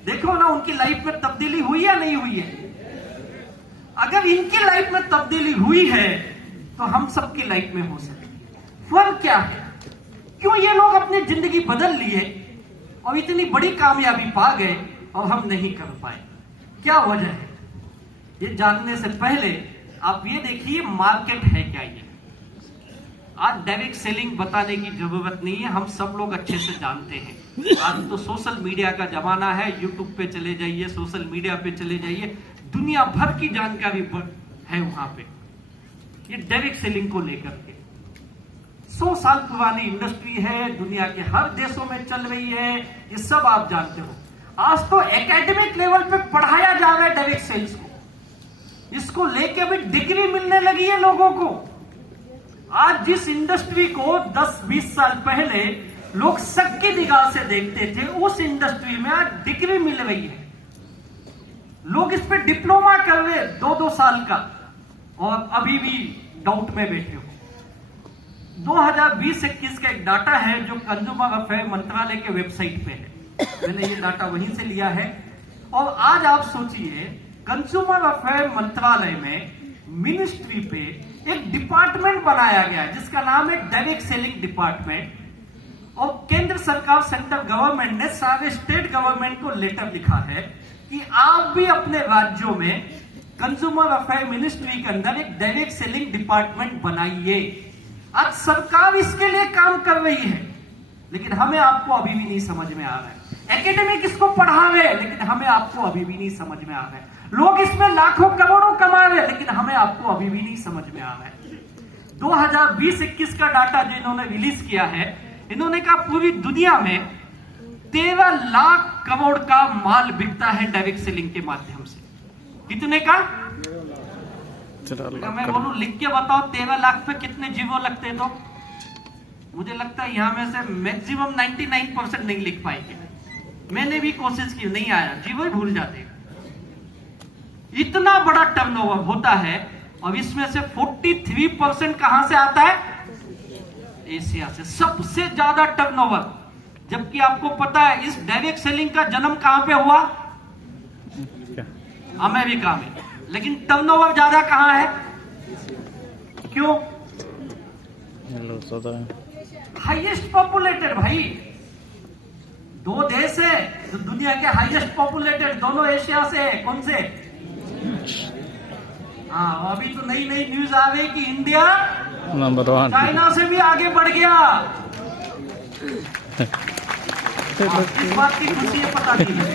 देखो ना उनकी लाइफ में तब्दीली हुई या नहीं हुई है। अगर इनकी लाइफ में तब्दीली हुई है तो हम सबकी लाइफ में हो सके। फर्क क्या है? क्यों ये लोग अपनी जिंदगी बदल लिए और इतनी बड़ी कामयाबी पा गए और हम नहीं कर पाए? क्या वजह है? ये जानने से पहले आप ये देखिए मार्केट है क्या। ये आज डायरेक्ट सेलिंग बताने की जरूरत नहीं है, हम सब लोग अच्छे से जानते हैं। आज तो सोशल मीडिया का जमाना है, यूट्यूब पे चले जाइए, सोशल मीडिया पे चले जाइए, दुनिया भर की जानकारी है वहां पे। ये डायरेक्ट सेलिंग को लेकर के 100 साल पुरानी इंडस्ट्री है, दुनिया के हर देशों में चल रही है, ये सब आप जानते हो। आज तो एकेडमिक लेवल पे पढ़ाया जा रहा है डायरेक्ट सेल्स को, इसको लेके भी डिग्री मिलने लगी है लोगों को। आज जिस इंडस्ट्री को 10-20 साल पहले लोग शक की निगाह से देखते थे, उस इंडस्ट्री में आज डिग्री मिल रही है। लोग इस पे डिप्लोमा कर रहे 2-2 साल का और अभी भी डाउट में बैठे हो। 2020-21 का एक डाटा है जो कंज्यूमर अफेयर मंत्रालय के वेबसाइट पे है, मैंने ये डाटा वहीं से लिया है। और आज आप सोचिए, कंज्यूमर अफेयर मंत्रालय में मिनिस्ट्री पे एक डिपार्टमेंट बनाया गया है जिसका नाम है डायरेक्ट सेलिंग डिपार्टमेंट। और केंद्र सरकार, सेंट्रल गवर्नमेंट ने सारे स्टेट गवर्नमेंट को लेटर लिखा है कि आप भी अपने राज्यों में कंज्यूमर अफेयर मिनिस्ट्री के अंदर एक डायरेक्ट सेलिंग डिपार्टमेंट बनाइए। आज सरकार इसके लिए काम कर रही है, लेकिन हमें आपको अभी भी नहीं समझ में आ रहा है। एकेडमिक इसको पढ़ा रहे हैं, लेकिन हमें आपको अभी भी नहीं समझ में आ रहा है। लोग इसमें लाखों करोड़ों कमा रहे हैं, लेकिन हमें आपको अभी भी नहीं समझ में आ रहा है। 2020-21 का डाटा जो इन्होंने रिलीज किया है, इन्होंने कहा पूरी दुनिया में 13 लाख करोड़ का माल बिकता है डायरेक्ट सेलिंग के माध्यम से। कितने का? मैं बोलूं लिख के बताओ 13 लाख पे कितने जीवो लगते? तो मुझे लगता है यहां में से मैक्सिमम 99% नहीं लिख पाएंगे। मैंने भी कोशिश की, नहीं आया, जीवो ही भूल जाते। इतना बड़ा टर्नओवर होता है और इसमें से 43% कहां से आता है? एशिया से। सबसे ज्यादा टर्नओवर, जबकि आपको पता है इस डायरेक्ट सेलिंग का जन्म कहां पे हुआ? अमेरिका में। लेकिन टर्नओवर ज्यादा कहां है? क्यों? हाईएस्ट पॉपुलेटेड भाई, 2 देश है जो दुनिया के हाईएस्ट पॉपुलेटेड, दोनों एशिया से है। कौन से? हाँ, अभी तो नई नई न्यूज आ गई कि इंडिया नंबर 1 चाइना से भी आगे बढ़ गया। इस बात की खुशी है, पता नहीं है।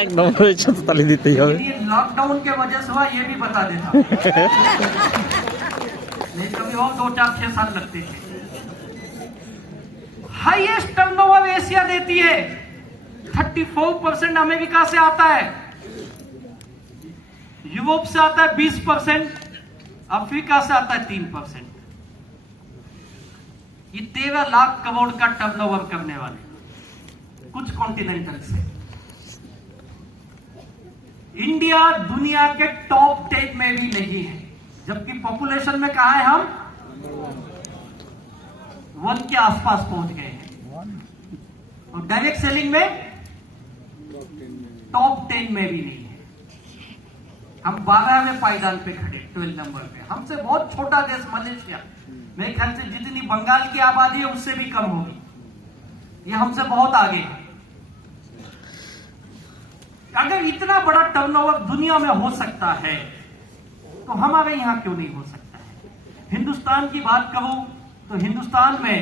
একদম রয়েছে তো তালি দিতেই হবে। ये लॉकडाउन के वजह से हुआ, ये भी बता देता। नहीं कभी और 2 4 6 साल लगते थे। हाईएस्ट टर्नओवर एशिया देती है, 34% अमेरिका से आता है, यूरोप से आता है 20%, अफ्रीका से आता है 3%। ये 13 लाख करोड़ का टर्नओवर करने वाले कुछ कॉन्टिनेंटल से। इंडिया दुनिया के टॉप 10 में भी नहीं है, जबकि पॉपुलेशन में कहा है हम 1 के आसपास पहुंच गए हैं, और डायरेक्ट सेलिंग में टॉप 10 में भी नहीं है। हम 12वें पायदान पे खड़े, 12 नंबर पे। हमसे बहुत छोटा देश मलेशिया, मेरे ख्याल से जितनी बंगाल की आबादी है उससे भी कम होगी, ये हमसे बहुत आगे है। अगर इतना बड़ा टर्नओवर दुनिया में हो सकता है तो हमारे यहां क्यों नहीं हो सकता है? हिंदुस्तान की बात करूं तो हिंदुस्तान में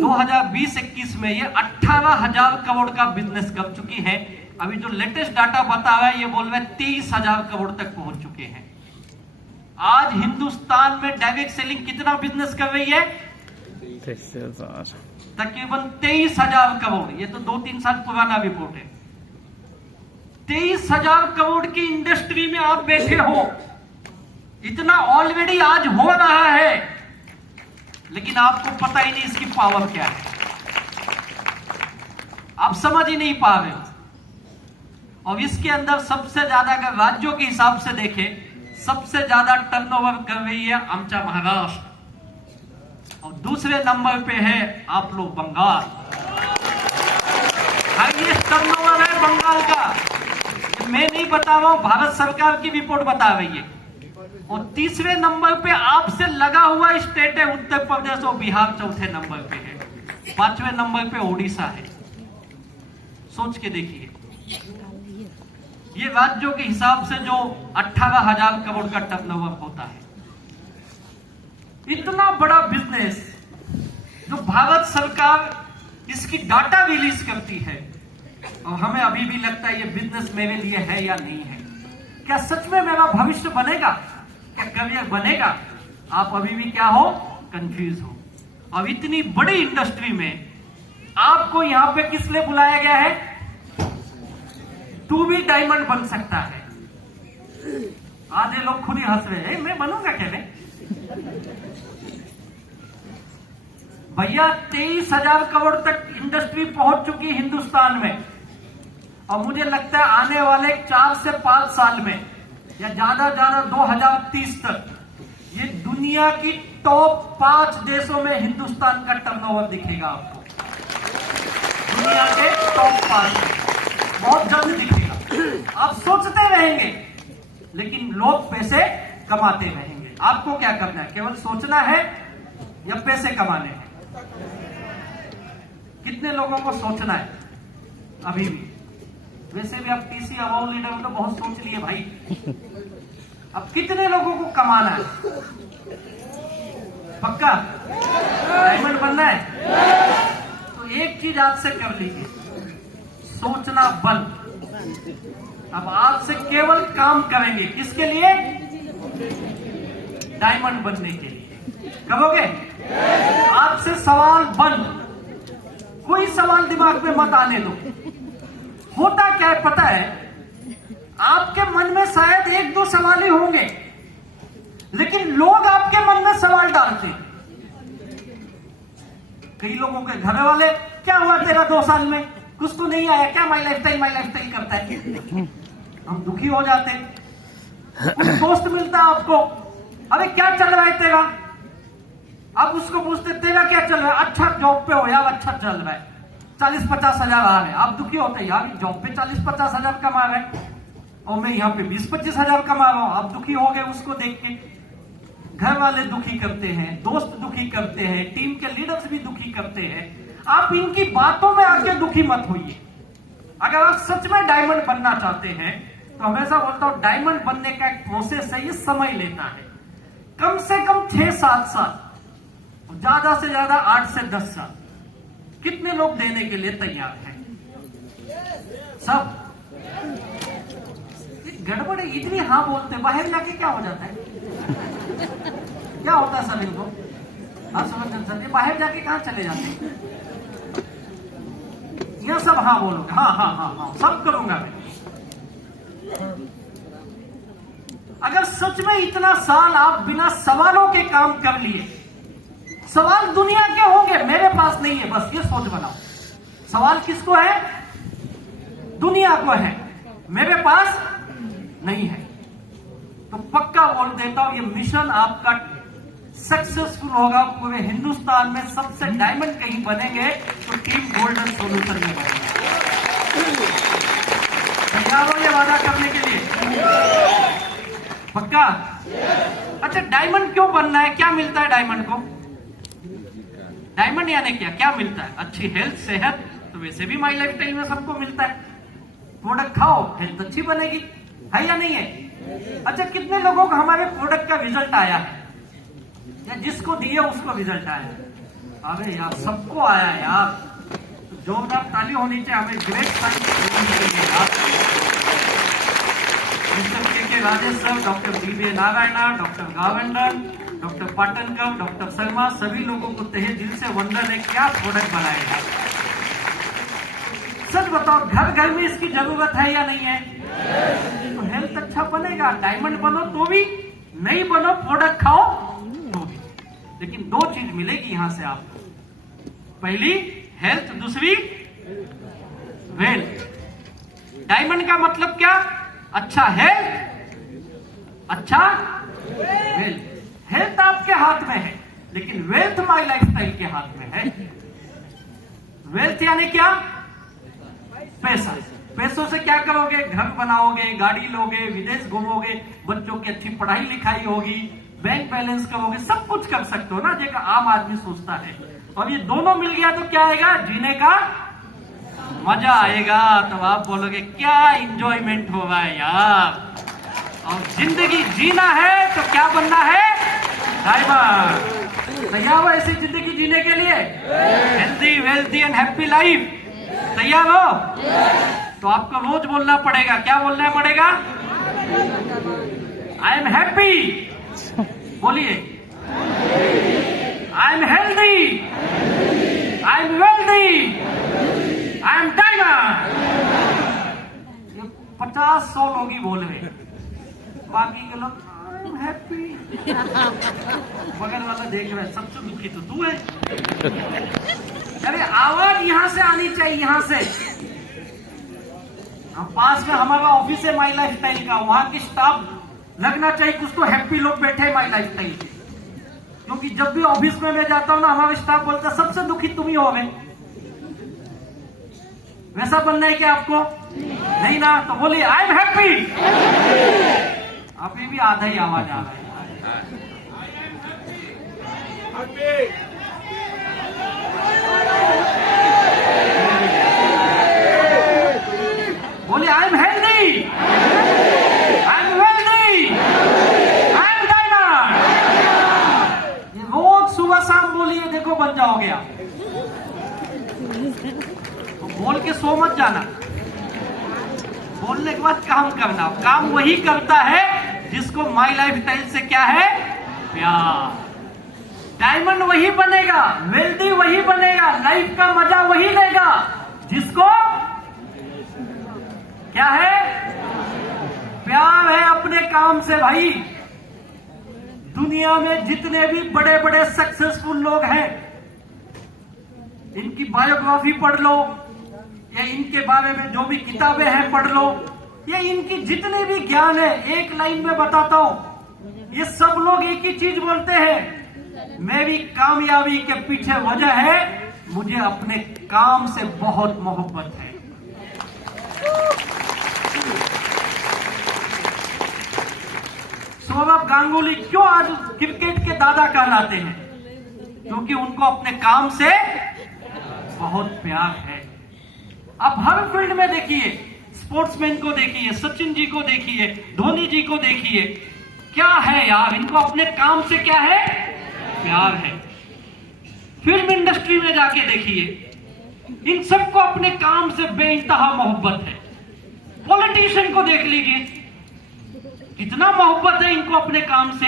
2020-21 में ये 18,000 करोड़ का बिजनेस कर चुकी है। अभी जो लेटेस्ट डाटा बता रहा है ये बोल रहे 23,000 करोड़ तक पहुंच चुके हैं। आज हिंदुस्तान में डायरेक्ट सेलिंग कितना बिजनेस कर रही है? तकरीबन 23,000 करोड़। ये तो 2-3 साल पुराना रिपोर्ट है। 23,000 करोड़ की इंडस्ट्री में आप बैठे हो, इतना ऑलरेडी आज हो रहा है, लेकिन आपको पता ही नहीं इसकी पावर क्या है, आप समझ ही नहीं पा रहे हो। और इसके अंदर सबसे ज्यादा अगर राज्यों के हिसाब से देखें, सबसे ज्यादा टर्नओवर कर रही है आमचा महाराष्ट्र, और दूसरे नंबर पे है आप लोग बंगाल। हाईएस्ट टर्नओवर है बंगाल का, मैं नहीं बता रहा हूं, भारत सरकार की रिपोर्ट बता रही है। और तीसरे नंबर पे आपसे लगा हुआ स्टेट है उत्तर प्रदेश, और बिहार चौथे नंबर पे है, 5वें नंबर पे ओडिशा है। सोच के देखिए, ये राज्यों के हिसाब से जो 18,000 करोड़ का टर्नओवर होता है, इतना बड़ा बिजनेस जो भारत सरकार इसकी डाटा रिलीज करती है, और हमें अभी भी लगता है ये बिजनेस मेरे लिए है या नहीं है, क्या सच में मेरा भविष्य बनेगा, क्या करियर बनेगा? आप अभी भी क्या हो? कंफ्यूज हो। और इतनी बड़ी इंडस्ट्री में आपको यहां पे किस लिए बुलाया गया है? तू भी डायमंड बन सकता है। आधे लोग खुद ही हंस रहे हैं, मैं बनूंगा क्या? भैया 23,000 करोड़ तक इंडस्ट्री पहुंच चुकी है हिंदुस्तान में, और मुझे लगता है आने वाले 4 से 5 साल में या ज्यादा 2030 तक ये दुनिया की टॉप 5 देशों में हिंदुस्तान का टर्नओवर दिखेगा आपको। दुनिया के टॉप 5 बहुत जल्द दिखेगा। आप सोचते रहेंगे, लेकिन लोग पैसे कमाते रहेंगे। आपको क्या करना है? केवल सोचना है या पैसे कमाने हैं? कितने लोगों को सोचना है अभी भी? वैसे भी आप टीसी अवार्ड लीडर तो बहुत सोच लिए भाई। अब कितने लोगों को कमाना है? पक्का डायमंड बनना है? तो एक चीज आज से कर लीजिए, सोचना बंद। अब आज से केवल काम करेंगे, किसके लिए? डायमंड बनने के लिए। करोगे? आज से सवाल बंद, कोई सवाल दिमाग में मत आने दो। होता क्या है पता है? आपके मन में शायद 1-2 सवाल ही होंगे, लेकिन लोग आपके मन में सवाल डालते हैं। कई लोगों के घर वाले, क्या हुआ तेरा 2 साल में, कुछ तो नहीं आया क्या? माई लाइफस्टाइल करता है। हम दुखी हो जाते हैं। कुछ दोस्त मिलता है आपको, अरे क्या चल रहा है तेरा? अब उसको पूछते तेरा क्या चल रहा है? अच्छा जॉब पे हो यार, अच्छा चल रहा है, 40-50 हजार आ रहे हैं। आप दुखी होते हैं, यार जॉब पे 40-50 हजार कमा रहे हैं और मैं यहाँ पे 20-25 हजार कमा रहा हूं। आप दुखी हो गए उसको देख के। घर वाले दुखी करते हैं, दोस्त दुखी करते हैं, टीम के लीडर्स भी दुखी करते हैं। आप इनकी बातों में आके दुखी मत होइए। अगर आप सच में डायमंड बनना चाहते हैं तो हमेशा बोलता हूं, डायमंड बनने का एक प्रोसेस है, ये समय लेता है। कम से कम 6-7 साल, ज्यादा से ज्यादा 8 से 10 साल। कितने लोग देने के लिए तैयार हैं? सब गड़बड़ है, इतनी हाँ बोलते, बाहर जाके क्या हो जाता है? क्या होता है सर इनको? हाँ समझ सर, बाहर जाके कहाँ चले जाते हैं? यह सब हाँ बोलोगे, हाँ हाँ हाँ हाँ सब करूंगा मैं। अगर सच में इतना साल आप बिना सवालों के काम कर लिए, सवाल दुनिया के होंगे, मेरे पास नहीं है, बस ये सोच बनाओ। सवाल किसको है? दुनिया को है, मेरे पास नहीं है। तो पक्का बोल देता हूं, ये मिशन आपका सक्सेसफुल होगा। पूरे हिंदुस्तान में सबसे डायमंड कहीं बनेंगे तो टीम गोल्डन सॉल्यूशन में बनेगा। तैयार हो ये वादा करने के लिए? पक्का? अच्छा, डायमंड क्यों बनना है? क्या मिलता है डायमंड को? डायमंड यानी क्या क्या मिलता है? अच्छी हेल्थ, सेहत। तो वैसे भी माई लाइफ स्टाइल में सबको मिलता है। प्रोडक्ट खाओ, हेल्थ अच्छी बनेगी, है या नहीं है? अच्छा, कितने लोगों को हमारे प्रोडक्ट का रिजल्ट आया है, या जिसको दिए उसको रिजल्ट आया है? अरे यार, सबको आया है यार। तो जोरदार ताली होनी चाहिए हमें great science mister K Rajesh sir, doctor B Narayana, doctor Gavandan, doctor Patankar, doctor Sharma, सभी लोगों को तहे दिल से वंदन है। क्या प्रोडक्ट बनाएगा? सच बताओ, घर घर में इसकी जरूरत है या नहीं है? तो हेल्थ अच्छा बनेगा, डायमंड बनो तो भी, नहीं बनो प्रोडक्ट खाओ तो भी। लेकिन दो चीज मिलेगी यहां से आपको, पहली हेल्थ, दूसरी वेल्थ। डायमंड का मतलब क्या? अच्छा हेल्थ, अच्छा वेल्थ। हेल्थ आपके हाथ में है, लेकिन वेल्थ माई लाइफस्टाइल के हाथ में है। वेल्थ यानी क्या? पैसा। पैसों से क्या करोगे? घर बनाओगे, गाड़ी लोगे, विदेश घूमोगे, बच्चों की अच्छी पढ़ाई लिखाई होगी, बैंक बैलेंस करोगे, सब कुछ कर सकते हो ना, जो आम आदमी सोचता है। और ये दोनों मिल गया तो क्या आएगा? जीने का मजा आएगा। तो आप बोलोगे क्या इंजॉयमेंट होगा यार। और जिंदगी जीना है तो क्या बनना है? डायमंड। तैयार हो ऐसी जिंदगी जीने के लिए? Healthy, wealthy and happy life. तैयार हो? तो आपको रोज बोलना पड़ेगा। क्या बोलना पड़ेगा? I am happy. बोलिए। I am healthy, I am wealthy, I am diamond. ये 50-100 लोग ही बोल रहे, बाकी के लोग आई एम हैप्पी। बगल वाला देख रहा है, सबसे दुखी तो तू है। अरे आवाज यहां से आनी चाहिए, यहां से। हम पास में हमारा ऑफिस है माई लाइफ स्टाइल का, वहां की स्टाफ लगना चाहिए कुछ तो हैप्पी लोग बैठे माई लाइफ स्टाइल के। क्योंकि जब भी ऑफिस में मैं जाता हूं ना, हमारा स्टाफ बोलता है सबसे दुखी तुम ही हो गए। वैसा बनना है क्या आपको? नहीं ना? तो बोलिए आई एम हैप्पी। अभी भी आधा ही आवाज आ रहा है। बोलिए I am healthy, I am wealthy, I am diamond. ये रोज सुबह शाम बोलिए, देखो बन जाओगे आप। तो बोल के सो मत जाना, बोलने के बाद काम करना। काम वही करता है जिसको माई लाइफ स्टाइल से क्या है? प्यार। डायमंड वही बनेगा, वेल्दी वही बनेगा, लाइफ का मजा वही लेगा जिसको क्या है? प्यार है अपने काम से। भाई, दुनिया में जितने भी बड़े बड़े सक्सेसफुल लोग हैं, इनकी बायोग्राफी पढ़ लो, या इनके बारे में जो भी किताबें हैं पढ़ लो, या इनकी जितने भी ज्ञान है, एक लाइन में बताता हूं, ये सब लोग एक ही चीज बोलते हैं, मेरी कामयाबी के पीछे वजह है मुझे अपने काम से बहुत मोहब्बत है। सौरव गांगुली क्यों आज क्रिकेट के दादा कहलाते हैं? क्योंकि उनको अपने काम से बहुत प्यार है। आप हर फील्ड में देखिए, स्पोर्ट्समैन को देखिए, सचिन जी को देखिए, धोनी जी को देखिए, क्या है यार, इनको अपने काम से क्या है? प्यार है। फिल्म इंडस्ट्री में जाके देखिए, इन सबको अपने काम से बेइंतहा मोहब्बत है। पॉलिटिशियन को देख लीजिए, कितना मोहब्बत है इनको अपने काम से।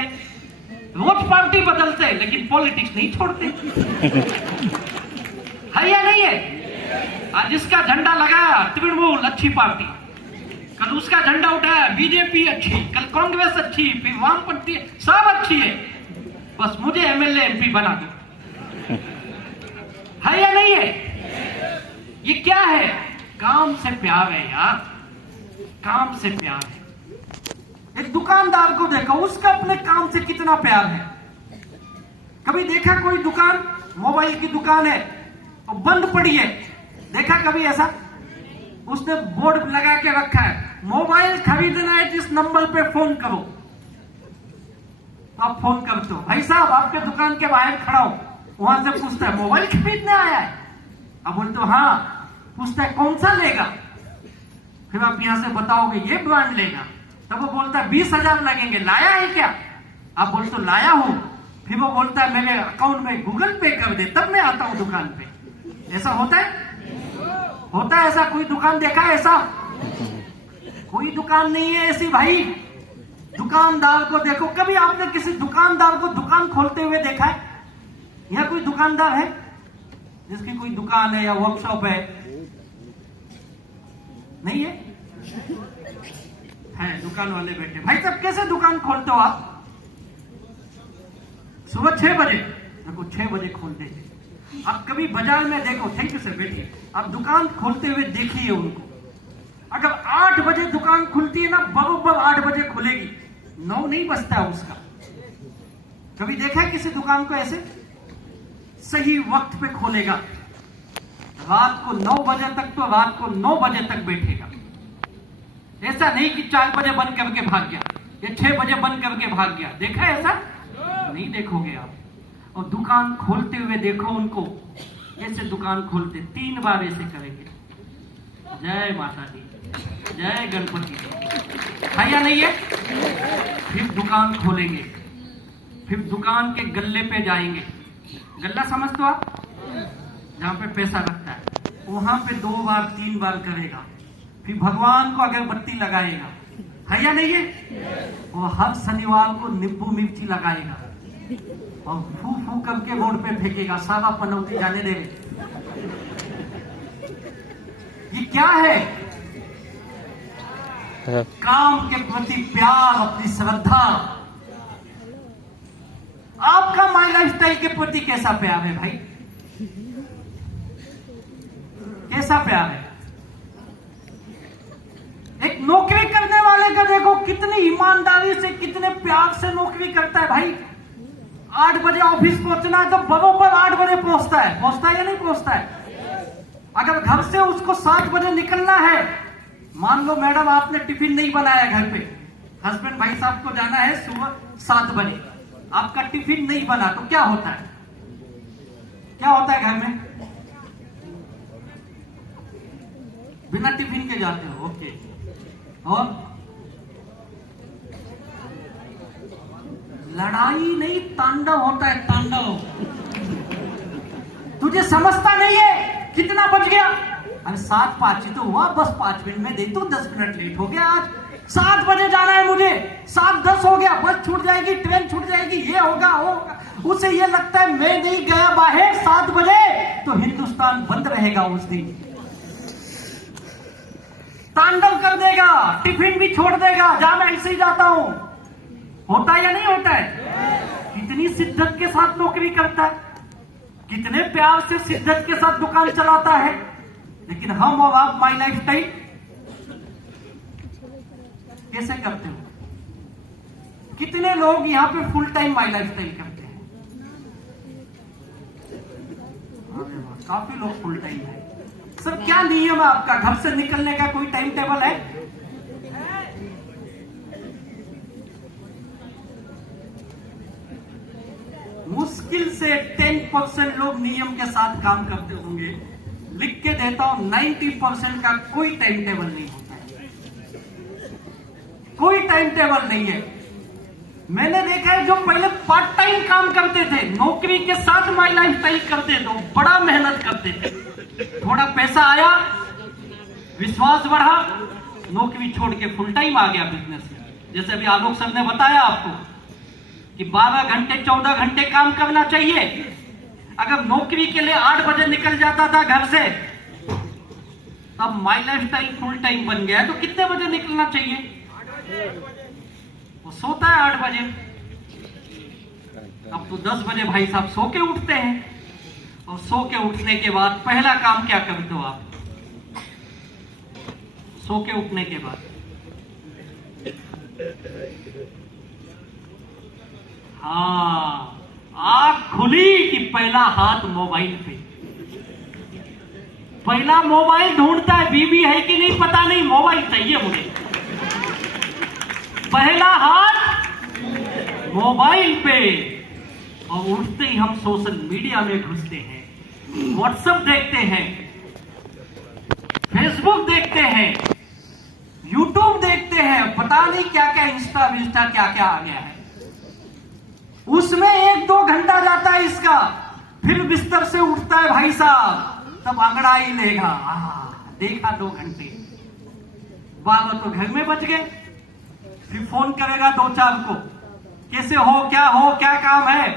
रोज पार्टी बदलते हैं लेकिन पॉलिटिक्स नहीं छोड़ते। है या नहीं है? आज इसका झंडा लगाया तृणमूल अच्छी पार्टी, कल उसका झंडा उठाया बीजेपी अच्छी, कल कांग्रेस अच्छी, फिर वामपंथी, सब अच्छी है, बस मुझे एमएलए एमपी बना दो। है या नहीं है? ये क्या है? काम से प्यार है यार, काम से प्यार है। एक दुकानदार को देखो, उसका अपने काम से कितना प्यार है। कभी देखा कोई दुकान, मोबाइल की दुकान है और बंद पड़ी है, देखा कभी ऐसा? उसने बोर्ड लगा के रखा है, मोबाइल खरीदना है जिस नंबर पे फोन करो। आप फोन करते हो, भाई साहब आपके दुकान के बाहर खड़ा हो, वहां से पूछता है मोबाइल खरीदने आया है? आप बोलते हो हाँ। पूछता है कौन सा लेगा? फिर आप यहां से बताओगे ये ब्रांड लेगा, तब वो बोलता है 20,000 लगेंगे, लाया है क्या? आप बोलते हो लाया हूं। फिर वो बोलता है मेरे अकाउंट में गूगल पे कर दे, तब मैं आता हूं दुकान पे। ऐसा होता है? होता है ऐसा? कोई दुकान देखा है ऐसा? कोई दुकान नहीं है ऐसी भाई। दुकानदार को देखो, कभी आपने किसी दुकानदार को दुकान खोलते हुए देखा है? यहाँ कोई दुकानदार है जिसकी कोई दुकान है या वर्कशॉप है? नहीं है? है, दुकान वाले बैठे। भाई साहब कैसे दुकान खोलते हो आप? सुबह 6 बजे, देखो 6 बजे खोलते हैं। आप कभी बाजार में देखो, थैंक यू सर, बैठिए, आप दुकान खोलते हुए देखिए उनको। अगर 8 बजे दुकान खुलती है ना, बरोबर 8 बजे खुलेगी, 9 नहीं बजता है उसका। कभी देखा है किसी दुकान को ऐसे? सही वक्त पे खोलेगा। रात को 9 बजे तक तो रात को 9 बजे तक बैठेगा। ऐसा नहीं कि 4 बजे बंद करके भाग गया या 6 बजे बंद करके भाग गया। देखा है ऐसा? नहीं देखोगे आप। और दुकान खोलते हुए देखो उनको, ऐसे दुकान खोलते 3 बार ऐसे करेंगे, जय माता दी, जय गणपति। है या नहीं है? फिर दुकान खोलेंगे, फिर दुकान के गल्ले पे जाएंगे। गल्ला समझते हो आप? जहां पे पैसा रखता है, वहां पे 2 बार 3 बार करेगा। फिर भगवान को अगरबत्ती लगाएगा। है या नहीं है? वो हर शनिवार को नींबू मिर्ची लगाएगा और फू फू करके रोड पे फेंकेगा, सारा पनौती जाने देगा। ये क्या है? काम के प्रति प्यार, अपनी श्रद्धा। आपका माई लाइफ स्टाइल के प्रति कैसा प्यार है भाई? कैसा प्यार है? एक नौकरी करने वाले का देखो, कितनी ईमानदारी से, कितने प्यार से नौकरी करता है भाई। 8 बजे ऑफिस पहुंचना है तो बरोबर 8 बजे पहुंचता है। पहुंचता है या नहीं पहुंचता है? अगर घर से उसको 7 बजे निकलना है, मान लो मैडम आपने टिफिन नहीं बनाया घर पे, हस्बैंड भाई साहब को जाना है सुबह 7 बजे, आपका टिफिन नहीं बना, तो क्या होता है? क्या होता है घर में? बिना टिफिन के जाते हो, ओके। और लड़ाई नहीं, तांडव होता है, तांडव। तुझे समझता नहीं है कितना बज गया? अरे 7:05 ही तो हुआ, बस 5 मिनट में दे तू, 10 मिनट लेट हो गया। आज 7 बजे जाना है मुझे, 7:10 हो गया, बस छूट जाएगी, ट्रेन छूट जाएगी, ये होगा वो होगा। उसे ये लगता है मैं नहीं गया बाहर 7 बजे तो हिंदुस्तान बंद रहेगा उस दिन। तांडव कर देगा, टिफिन भी छोड़ देगा, जा मैं ऐसे ही जाता हूं। होता है या नहीं होता है? कितनी शिद्दत के साथ नौकरी करता है, कितने प्यार से शिद्दत के साथ दुकान चलाता है। लेकिन हम और आप माई लाइफ स्टाइल कैसे करते हो? कितने लोग यहां पे full time my life style करते हैं? काफी लोग फुल टाइम है। सर क्या नियम है आपका? घर से निकलने का कोई टाइम टेबल है? मुश्किल से 10% लोग नियम के साथ काम करते होंगे। लिख के देता हूं 90% का कोई टाइम टेबल नहीं होता है, कोई टाइम टेबल नहीं है। मैंने देखा है जो पहले पार्ट टाइम काम करते थे, नौकरी के साथ माई लाइफ स्टाइल करते थे, बड़ा मेहनत करते थे। थोड़ा पैसा आया, विश्वास बढ़ा, नौकरी छोड़ के फुल टाइम आ गया बिजनेस में। जैसे अभी आलोक सर ने बताया आपको कि 12 घंटे 14 घंटे काम करना चाहिए। अगर नौकरी के लिए 8 बजे निकल जाता था घर से, अब my life style full time बन गया है, तो कितने बजे निकलना चाहिए? वो सोता है 8 बजे, अब तो 10 बजे भाई साहब सो के उठते हैं। और सो के उठने के बाद पहला काम क्या करते हो आप? सो के उठने के बाद हाँ, आंख खुली कि पहला हाथ मोबाइल पे, पहला मोबाइल ढूंढता है। बीवी है कि नहीं पता नहीं, मोबाइल चाहिए मुझे। पहला हाथ मोबाइल पे, और उठते ही हम सोशल मीडिया में घुसते हैं, व्हाट्सएप देखते हैं, फेसबुक देखते हैं, यूट्यूब देखते हैं, पता नहीं क्या क्या, इंस्टा विस्टा क्या क्या आ गया है। उसमें 1-2 घंटा जाता है इसका, फिर बिस्तर से उठता है भाई साहब, तब अंगड़ाई लेगा, देखा 2 घंटे, 12 तो घर में बच गए। फिर फोन करेगा 2-4 को, कैसे हो, क्या काम है?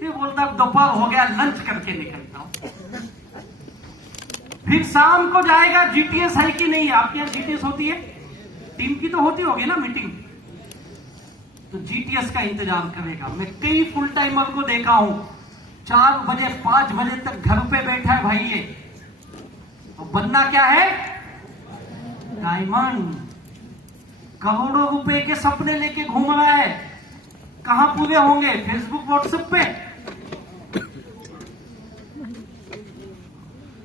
फिर बोलता दोपहर हो गया, लंच करके निकलता हूं। फिर शाम को जाएगा, जीटीएस है कि नहीं? आपके यहाँ जीटीएस होती है? टीम की तो होती होगी ना मीटिंग, तो जीटीएस का इंतजाम करेगा। मैं कई फुल टाइमर को देखा हूं, 4 बजे 5 बजे तक घर पे बैठा है भाई ये। और बनना क्या है? डायमंड। करोड़ों रुपए के सपने लेके घूम रहा है, कहां पूरे होंगे? फेसबुक व्हाट्सएप पे।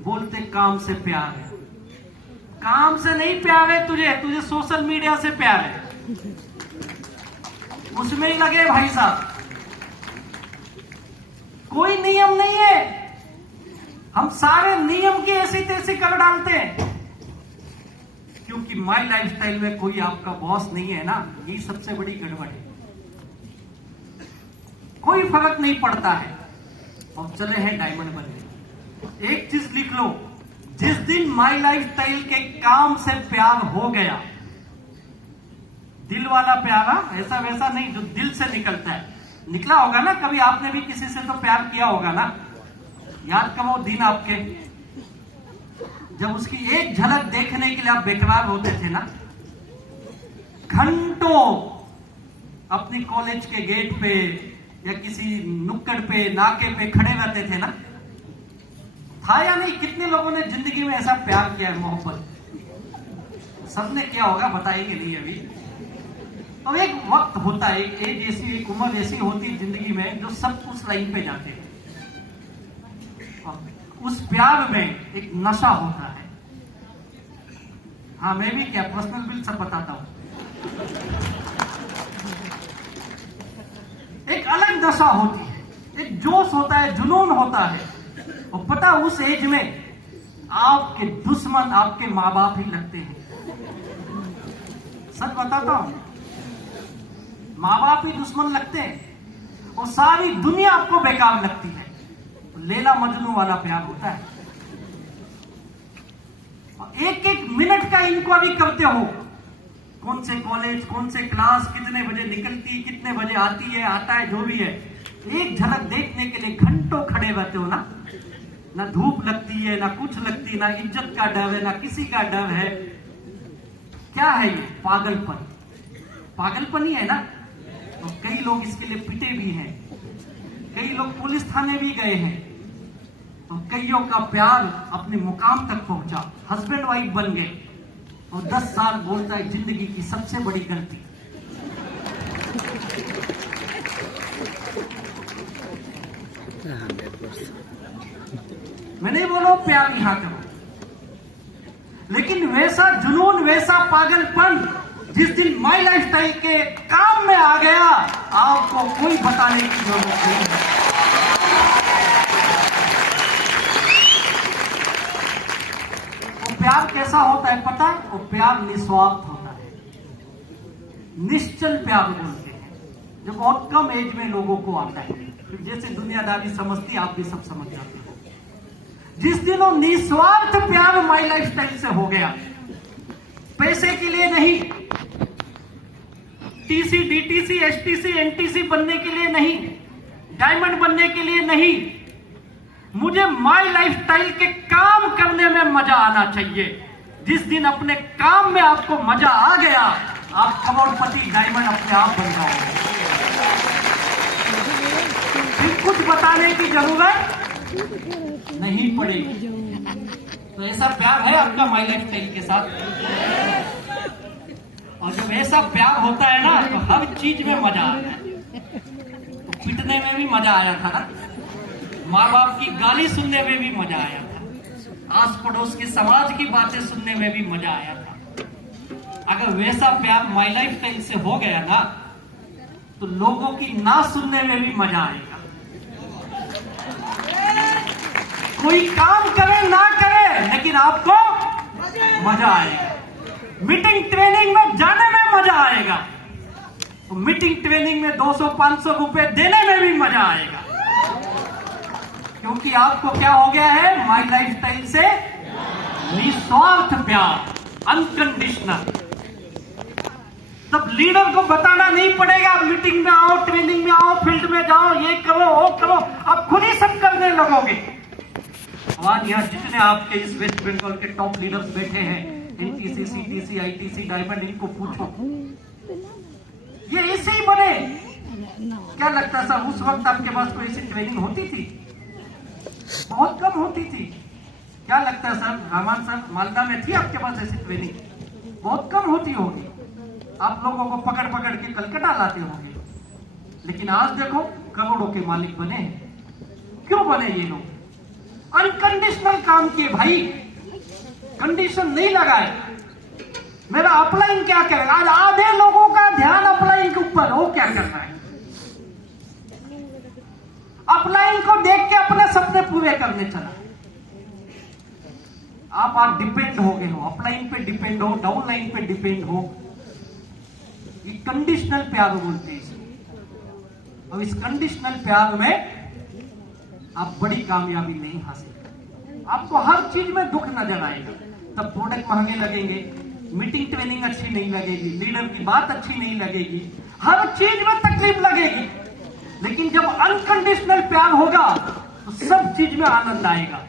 बोलते काम से प्यार है, काम से नहीं प्यार है तुझे सोशल मीडिया से प्यार है, उसमें ही लगे भाई साहब। कोई नियम नहीं है, हम सारे नियम की ऐसी तैसी कर डालते हैं, क्योंकि माई लाइफ स्टाइल में कोई आपका बॉस नहीं है ना। ये सबसे बड़ी गड़बड़ है, कोई फर्क नहीं पड़ता है। और चले हैं डायमंड बनने। एक चीज लिख लो, जिस दिन माई लाइफ स्टाइल के काम से प्यार हो गया, दिल वाला प्यार, ऐसा वैसा नहीं जो दिल से निकलता है, निकला होगा ना कभी, आपने भी किसी से तो प्यार किया होगा ना। याद करो दिन आपके, जब उसकी एक झलक देखने के लिए आप बेकरार होते थे ना, घंटों अपनी कॉलेज के गेट पे या किसी नुक्कड़ पे, नाके पे खड़े रहते थे ना। था या नहीं? कितने लोगों ने जिंदगी में ऐसा प्यार किया है, मोहब्बत? सबने किया होगा, बताएंगे नहीं अभी। और एक वक्त होता है, एक एज ऐसी, एक उम्र ऐसी होती है जिंदगी में, जो सब उस लाइन पे जाते हैं। उस प्यार में एक नशा होता है। हाँ, मैं भी क्या पर्सनल बिल सब बताता हूं। एक अलग नशा होती है, एक जोश होता है, जुनून होता है। और पता, उस एज में आपके दुश्मन आपके माँ बाप ही लगते हैं। सच बताता हूं, माँ बाप ही दुश्मन लगते हैं, और सारी दुनिया आपको बेकार लगती है। लैला मजनू वाला प्यार होता है। एक एक मिनट का इंक्वायरी करते हो, कौन से कॉलेज, कौन से क्लास, कितने बजे निकलती, कितने बजे आती है, आता है, जो भी है। एक झलक देखने के लिए घंटों खड़े रहते हो ना। ना धूप लगती है, ना कुछ लगती, ना इज्जत का डर है, ना किसी का डर है। क्या है ये? पागलपन। पागलपन ही है ना। तो कई लोग इसके लिए पिटे भी हैं, कई लोग पुलिस थाने भी गए हैं, और कईयों का प्यार अपने मुकाम तक पहुंचा, हस्बैंड वाइफ बन गए। और 10 साल बोलता है जिंदगी की सबसे बड़ी गलती। मैं नहीं बोलो प्यार यहां करो, लेकिन वैसा जुनून, वैसा पागलपन जिस दिन माई लाइफ स्टाइल के काम में आ गया, आपको कोई बताने की जरूरत नहीं है। वो प्यार कैसा होता है पता है? वो प्यार निस्वार्थ होता है, निश्चल प्यार बोलते हैं, जो बहुत कम एज में लोगों को आता है। जैसे दुनियादारी समझती, आप भी सब समझ जाते हो। जिस दिन वो निस्वार्थ प्यार माई लाइफस्टाइल से हो गया, पैसे के लिए नहीं, टीसी, डीटीसी, एसटीसी, एनटीसी बनने के लिए नहीं, डायमंड बनने के लिए नहीं, मुझे माई लाइफस्टाइल के काम करने में मजा आना चाहिए। जिस दिन अपने काम में आपको मजा आ गया, आप करोड़पति डायमंड अपने आप बन जाओगे। फिर कुछ बताने की जरूरत नहीं पड़ेगी। तो ऐसा प्यार है आपका माई लाइफस्टाइल के साथ? और जब ऐसा प्यार होता है ना, तो हर चीज में मजा आता है। तो पिटने में भी मजा आया था ना, माँ बाप की गाली सुनने में भी मजा आया था, आस पड़ोस के समाज की बातें सुनने में भी मजा आया था। अगर वैसा प्यार माई लाइफस्टाइल से हो गया ना, तो लोगों की ना सुनने में भी मजा आएगा। कोई काम करे ना करे, लेकिन आपको मजा आएगा। मीटिंग ट्रेनिंग में जाने में मजा आएगा, तो मीटिंग ट्रेनिंग में 200-500 रुपए देने में भी मजा आएगा, क्योंकि आपको क्या हो गया है? माई लाइफस्टाइल से निस्वार्थ प्यार, अनकंडीशनल। तब लीडर को बताना नहीं पड़ेगा, आप मीटिंग में आओ, ट्रेनिंग में आओ, फील्ड में जाओ, ये करो वो करो, आप खुद ही सब करने लगोगे। और यहाँ जितने आपके इस वेस्ट बंगाल के टॉप लीडर्स बैठे हैं, एनटीसी, सीटीसी, आईटीसी, डायमंड, इनको पूछो, ये ऐसे ही बने? क्या लगता है सर, उस वक्त आपके पास कोई ऐसी ट्रेनिंग होती थी? बहुत कम होती थी। क्या लगता है सर, रहमान सर, मालदा में थी आपके पास ऐसी ट्रेनिंग? बहुत कम होती होगी। आप लोगों को पकड़ पकड़ के कलकत्ता लाते होंगे। लेकिन आज देखो, करोड़ों के मालिक बने हैं। क्यों बने ये लोग? अनकंडीशनल काम किए भाई, कंडीशन नहीं लगाए। मेरा अपलाइन क्या करेगा? आज आधे लोगों का ध्यान अपलाइन के ऊपर, वो क्या कर रहा है? अपलाइन को देख के अपने सपने पूरे करने चला। आप आज डिपेंड हो गए हो, अपलाइन पे डिपेंड हो, डाउनलाइन पे डिपेंड हो। ये कंडीशनल प्यार बोलते हैं इसको। और इस कंडीशनल प्यार में आप बड़ी कामयाबी नहीं हासिल करेंगे। आपको हर चीज में दुख नजर आएगा। तब प्रोडक्ट महंगे लगेंगे, मीटिंग ट्रेनिंग अच्छी नहीं लगेगी, लीडर की बात अच्छी नहीं लगेगी, हर चीज में तकलीफ लगेगी। लेकिन जब अनकंडीशनल प्यार होगा, तो सब चीज में आनंद आएगा।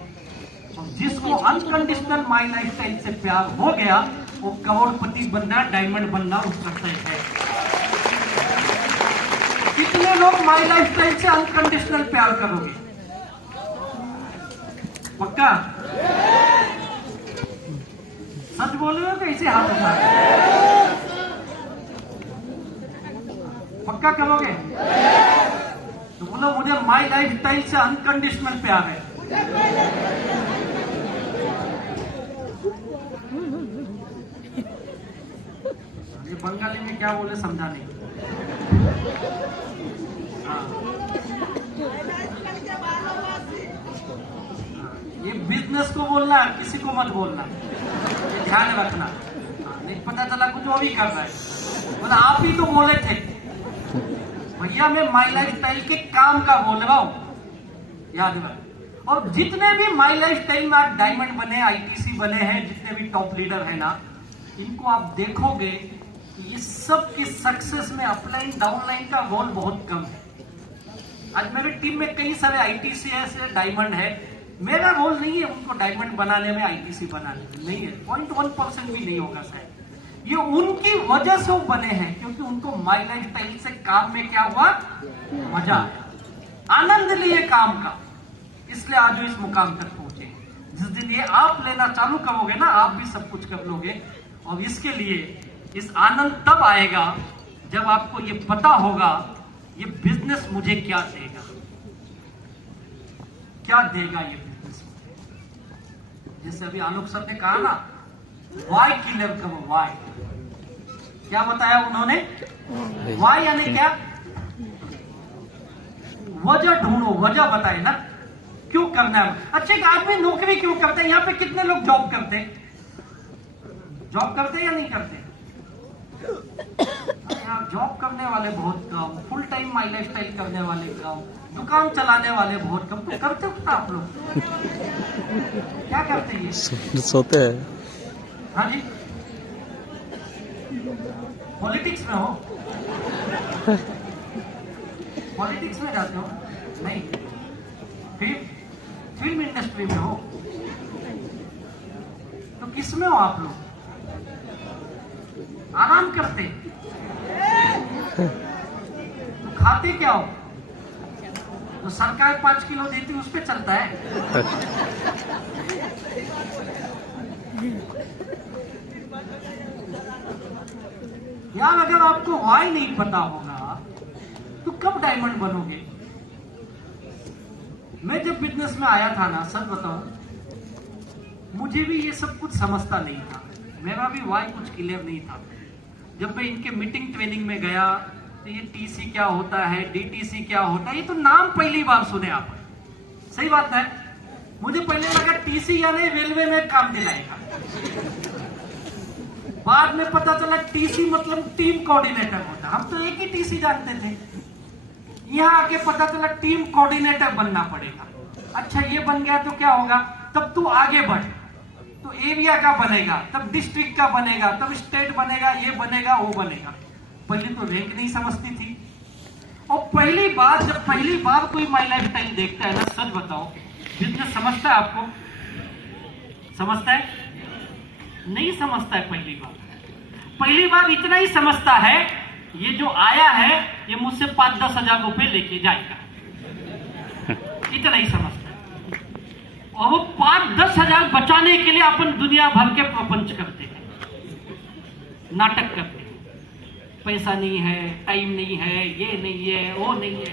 और जिसको अनकंडीशनल माई लाइफस्टाइल से प्यार हो गया, वो करोड़पति बनना, डायमंड बनना उसका तय है। कितने लोग माई लाइफस्टाइल से अनकंडीशनल प्यार करोगे? पक्का? सच बोल रहे हो कि ऐसे हाथ उठा? पक्का करोगे? तो बोलो, मुझे माई लाइफस्टाइल से अनकंडीशनल प्यार है। ये बंगाली में क्या बोले समझा नहीं। ये बिजनेस को बोलना, किसी को मत बोलना, ये ध्यान रखना। नहीं पता चला कुछ और भी कर रहा है, मतलब आप ही तो बोले थे भैया, मैं माई लाइफस्टाइल के काम का बोल रहा हूं, याद रख। और जितने भी माई लाइफस्टाइल में आप डायमंड बने, आईटीसी बने हैं, जितने भी टॉप लीडर है ना, इनको आप देखोगे कि इस सब की सक्सेस में अपलाइन डाउनलाइन का रोल बहुत कम है। आज मेरी टीम में कई सारे आईटीसी है, डायमंड है, मेरा रोल नहीं है उनको डायमंड बनाने में, आईटीसी बनाने में, नहीं है। 0.1% भी नहीं होगा शायद। ये उनकी वजह से वो बने हैं, क्योंकि उनको माई लाइफस्टाइल से काम में क्या हुआ? मजा आया, आनंद लिए काम का, इसलिए आज इस मुकाम तक पहुंचे। जिस दिन ये आप लेना चालू करोगे ना, आप भी सब कुछ कर लोगे। और इसके लिए इस आनंद तब आएगा जब आपको ये पता होगा ये बिजनेस मुझे क्या देगा, क्या देगा ये बिजनेस। जैसे अभी आलोक सर ने कहा ना, वाई क्लियर करो, वाई क्या बताया उन्होंने? वाई यानी क्या? वजह ढूंढो, वजह बताए ना, क्यों करना है। अच्छा, एक आदमी नौकरी क्यों करते हैं? यहाँ पे कितने लोग जॉब करते हैं? जॉब करते या नहीं करते? यहाँ जॉब करने वाले बहुत कम, full time my lifestyle करने वाले कम, दुकान चलाने वाले बहुत कम। तो करते हो आप लोग क्या करते हैं? सोते हैं। हाँ जी, पॉलिटिक्स में हो? पॉलिटिक्स में जाते हो? नहीं। फिल्म इंडस्ट्री में हो? तो किस में हो आप लोग? आराम करते तो खाते क्या हो? तो सरकार 5 किलो देती उस पे चलता है। यार अगर आपको वाई नहीं पता होगा तो कब डायमंड बनोगे? मैं जब बिजनेस में आया था ना, सच बताऊं, मुझे भी ये सब कुछ समझता नहीं था। मेरा भी वाई कुछ क्लियर नहीं था। जब मैं इनके मीटिंग ट्रेनिंग में गया तो ये टीसी क्या होता है, डीटीसी क्या होता है, ये तो नाम पहली बार सुने आप। सही बात है। मुझे पहले लगा टीसी यानी रेलवे में काम दिलाएगा। बाद में पता चला टीसी मतलब टीम कोऑर्डिनेटर होता। हम तो एक ही टीसी जानते थे। यहाँ आके पता चला टीम कोऑर्डिनेटर बनना पड़ेगा। अच्छा ये बन गया तो क्या होगा? तब तू आगे बढ़, तो एरिया का बनेगा, तब डिस्ट्रिक्ट का बनेगा, तब स्टेट बनेगा, ये बनेगा वो बनेगा। पहले तो रैंक नहीं समझती थी। और पहली बार कोई माई लाइफ स्टाइल देखता है ना, सच बताओ, बिजनेस समझता है आपको? समझता है? नहीं समझता है। पहली बार इतना ही समझता है, ये जो आया है ये मुझसे 5-10 हजार रुपए लेके जाएगा, इतना ही समझता है। और वो 5-10 हजार बचाने के लिए अपन दुनिया भर के प्रपंच करते हैं, नाटक करते हैं। पैसा नहीं है, टाइम नहीं है, ये नहीं है, वो नहीं है,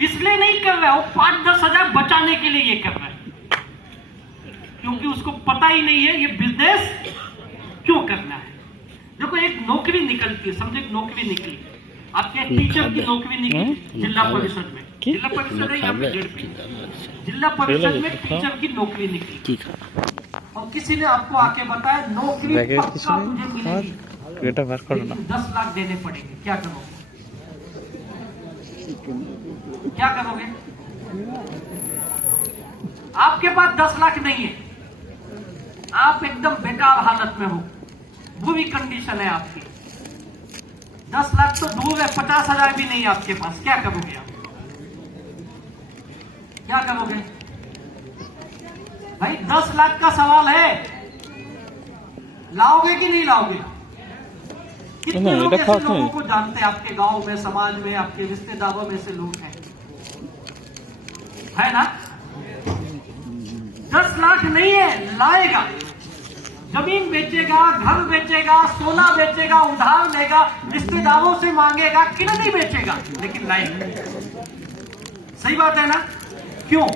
इसलिए नहीं कर रहा। वो 5-10 हजार बचाने के लिए ये कर रहा है, क्योंकि उसको पता ही नहीं है ये बिजनेस क्यों करना है। देखो एक नौकरी निकलती है, समझो एक नौकरी निकली, आपके टीचर की नौकरी निकली जिला परिषद में। जिला परिषद है यहाँ पे जेडपी, जिला परिषद में टीचर की नौकरी निकली। और किसी ने आपको आके बताया नौकरी पक्का तुझे मिलेगी, 10 लाख देने पड़ेंगे। क्या करोगे? क्या करोगे? आपके पास 10 लाख नहीं है, आप एकदम बेकार हालत में हो, बुरी कंडीशन है आपकी। 10 लाख तो दूर है, 50 हजार भी नहीं आपके पास। क्या करोगे आप? क्या करोगे भाई? 10 लाख का सवाल है, लाओगे कि नहीं लाओगे? कितने लोग ऐसे लोगों को जानते हैं आपके गांव में, समाज में, आपके रिश्तेदारों में से लोग हैं, है ना? 10 लाख नहीं है, लाएगा। जमीन बेचेगा, घर बेचेगा, सोना बेचेगा, उधार लेगा, रिश्तेदारों से मांगेगा, क्यों नहीं बेचेगा, लेकिन लाएगा। सही बात है ना? क्यों?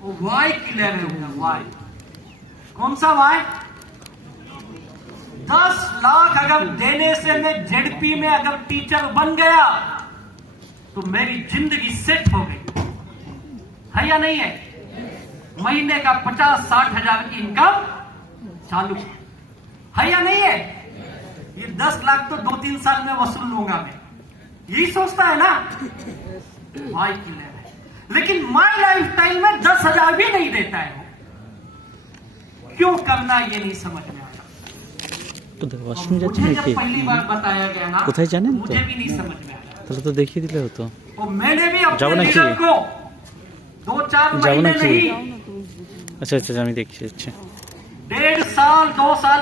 वो वाई क्लियर है। वाई कौन सा वाई? 10 लाख अगर देने से मैं जेडपी में अगर टीचर बन गया तो मेरी जिंदगी सेट हो गई, है या नहीं है? महीने का 50-60 हजार की इनकम चालू है या नहीं है? ये 10 लाख तो 2-3 साल में वसूल लूंगा मैं, यही सोचता है ना? भाई क्लियर है। लेकिन माई लाइफ स्टाइल में 10 हजार भी नहीं देता है। क्यों करना ये नहीं समझ में आता। मुझे जब पहली बार बताया गया ना, मुझे भी नहीं समझ में आया। তাহলে তো দেখিয়ে দিলে হতো। तो मैंने भी अपने लीडर को 2-4 महीने नहीं, अच्छा আমি দেখছি। 1.5 साल 2 साल